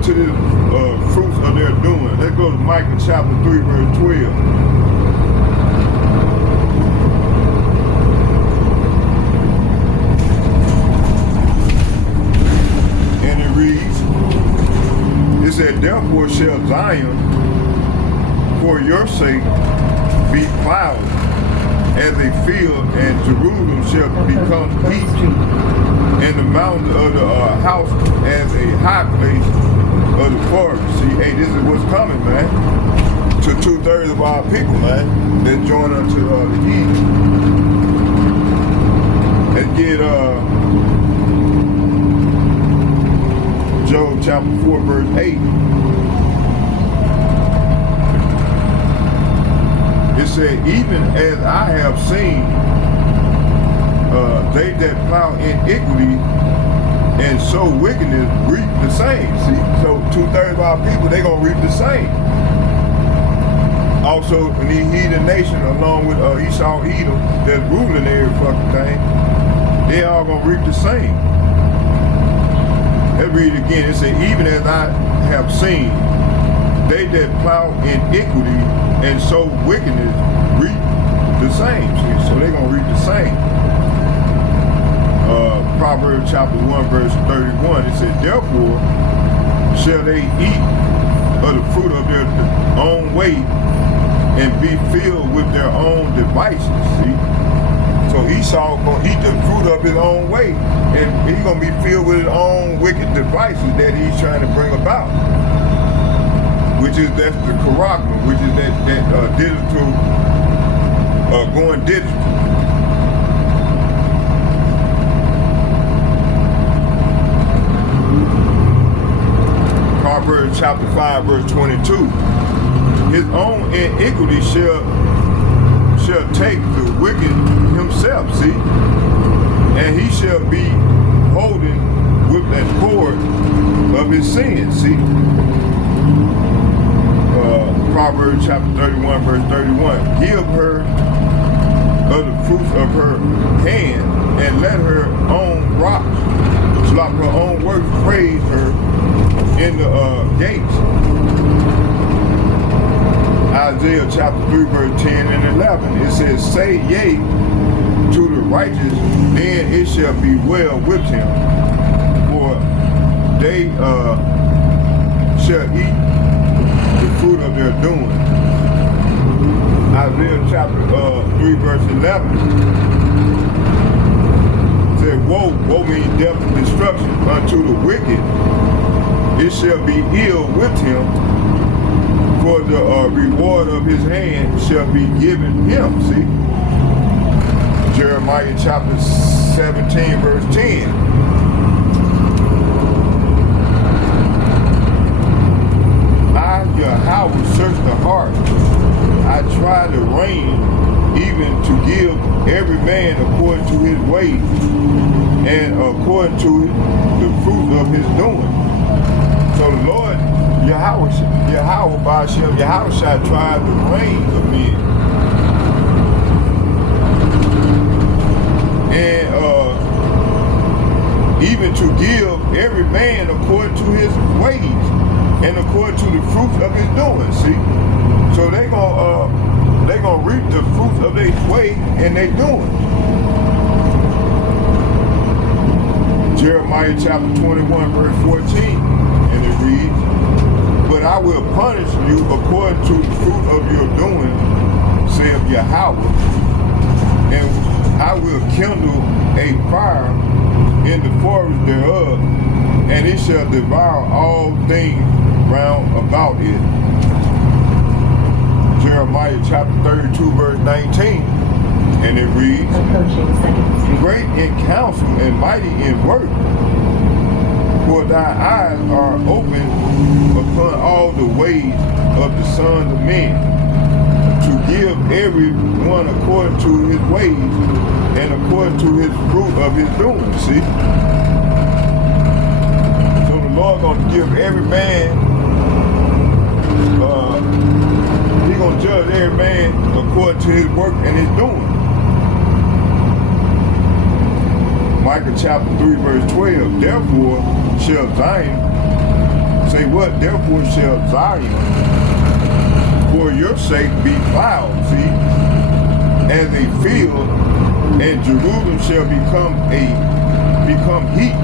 to the fruits of their doing. Let's go to Micah chapter 3 verse 12. And it reads, it said, therefore shall Zion for your sake be plowed as a field, and Jerusalem shall become heath, and the mountain of the house as a high place of the forest. See, hey, this is what's coming, man. To 2/3 of our people, man, that join unto the heathen. Let's get Job chapter 4 verse 8. It said, even as I have seen they that plow iniquity and sow wickedness reap the same. See, so 2/3 of our people, they gonna reap the same. Also, in the heathen nation, along with Esau, Edom, that's ruling every fucking thing, they all gonna reap the same. Let's read it again. It said, even as I have seen, they that plow iniquity and sow wickedness reap the same. See, so they gonna reap the same. Proverbs chapter 1 verse 31, it said, therefore shall they eat of the fruit of their own way and be filled with their own devices. See? So Esau gonna eat the fruit of his own way, and he's gonna be filled with his own wicked devices that he's trying to bring about. Which is, that's the charagma, which is that digital, going digital. Proverbs chapter 5 verse 22. His own iniquity shall take the wicked himself, see, and he shall be holding with that cord of his sin, see. Proverbs chapter 31 verse 31. Give her of the fruits of her hand, and let her own rocks, slop her own works, praise her in the gates. Isaiah chapter 3 verse 10 and 11. It says, say yea to the righteous, then it shall be well with him, for they shall eat the fruit of their doing. Isaiah chapter 3 verse 11 said, woe means death and destruction unto the wicked. It shall be ill with him, for the reward of his hand shall be given him. See? Jeremiah chapter 17 verse 10. I, Yahweh, search the heart. I try the rein, even even to give every man according to his ways and according to the fruit of his doing. So the Lord, Yahweh Ba'ashem, Yahweh shall try the reins of men. And even to give every man according to his ways and according to the fruits of his doing. See, so they gonna reap the fruits of their way and they doing. Jeremiah chapter 21 verse 14, and it reads, "But I will punish you according to the fruit of your doing, saith Yahweh, and I will kindle a fire in the forest thereof, and it shall devour all things round about it." Jeremiah chapter 32 verse 19, and it reads, Approaching 2nd Street. "Great in counsel and mighty in work, for thy eyes are open upon all the ways of the sons of men, to give every one according to his ways and according to his fruit of his doing." See? So the Lord gonna give every man, he gonna judge every man according to his work and his doing. Micah chapter 3 verse 12, "Therefore shall Zion," say what? "Therefore shall Zion for your sake be plowed," see, "as a field, and Jerusalem shall become heat,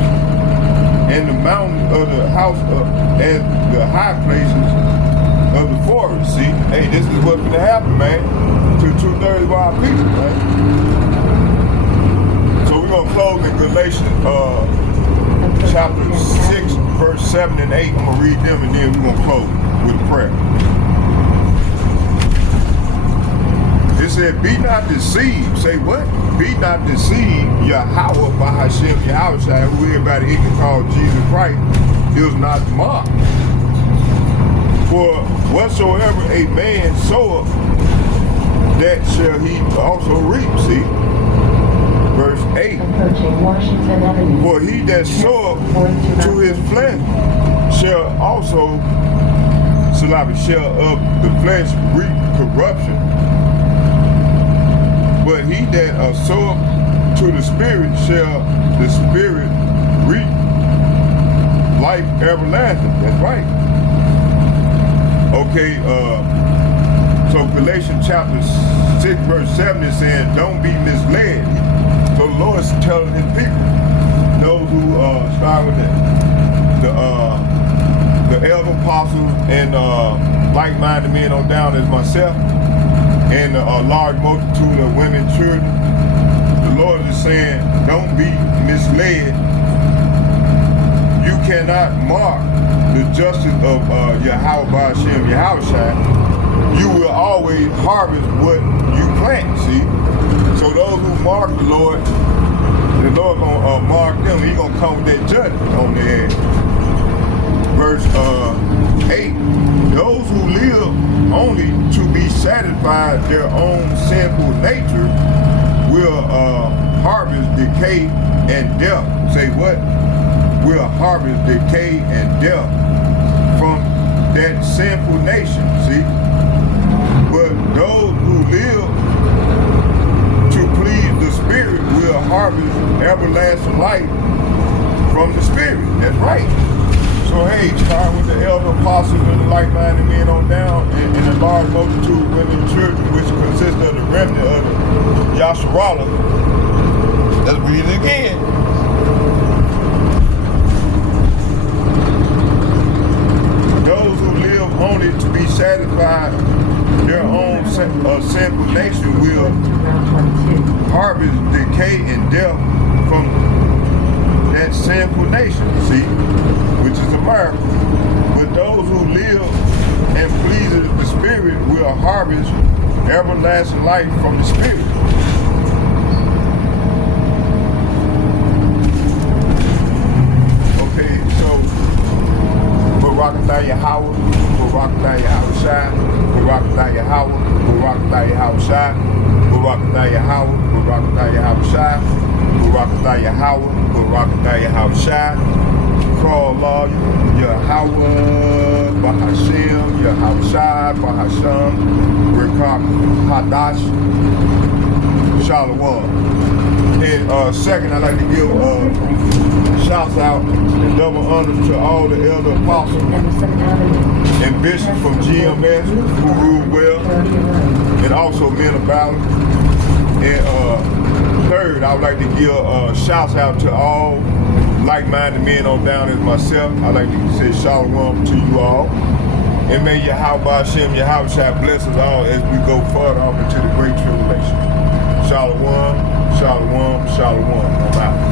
and the mountains of the house as the high places of the forest." See, hey, this is what's gonna happen, man, to 2/3 of our people, man. So we're gonna close in Galatians chapter 6, verse 7 and 8. I'm gonna read them, and then we're gonna close with a prayer. It said, "Be not deceived." Say what? "Be not deceived, Yahweh Ba'ashem, Yahweh, who everybody he can call Jesus Christ, is not mocked. For whatsoever a man soweth, that shall he also reap." See? Verse 8. Approaching Washington Avenue. "For he that soweth to his flesh shall also, shall of the flesh reap corruption. But he that soweth to the Spirit shall the Spirit reap life everlasting." That's right. Okay, so Galatians chapter 6 verse 7 is saying, "Don't be misled." So the Lord is telling his people, those who start with the elder apostles and like-minded men on down as myself, and a large multitude of women, children. The Lord is saying, don't be misled. You cannot mark the justice of Yahweh Ba'ashem, Yahweh. You will always harvest what you plant, see? So those who mark the Lord gonna mark them. He gonna come with that judgment on their ass. Verse 8, "Those who live only to be satisfied their own sinful nature will harvest decay and death." Say what? Will harvest decay and death from that sinful nation, see? But those who live to please the Spirit will harvest everlasting life from the Spirit. That's right. So hey, start with the elder apostles and the like-minded men on down, and a large multitude of women and children, which consist of the remnant of the Yasharallah. Let's read it again. Those who live only to be satisfied their own sinful nation will harvest decay and death from that sinful nation, see, which is America. But those who live and pleases the Spirit will harvest everlasting life from the Spirit. Okay, so Barakatah Yahweh, Barakatah Yahweh Shai, Barakatah Yahweh, Barakatah Yahweh Shai, Barakataya Howard, Barakataya Habashai, Barakataya Howard, Barakataya Habashai, Crawl Lawyer, Yahweh, Bahashem, Yahushai, Bahasham, Rekab Hadash, Shalom. And second, I'd like to give shouts out and double honors to all the elder apostles and bishops from GMS who rule well, and also men of valor. And third, I would like to give shouts out to all like-minded men on down as myself. I'd like to say shalom to you all. And may Yahweh Hashem, Yahweh shall bless us all as we go further off into the great tribulation. Shalom, shalom, shalom. I'm out.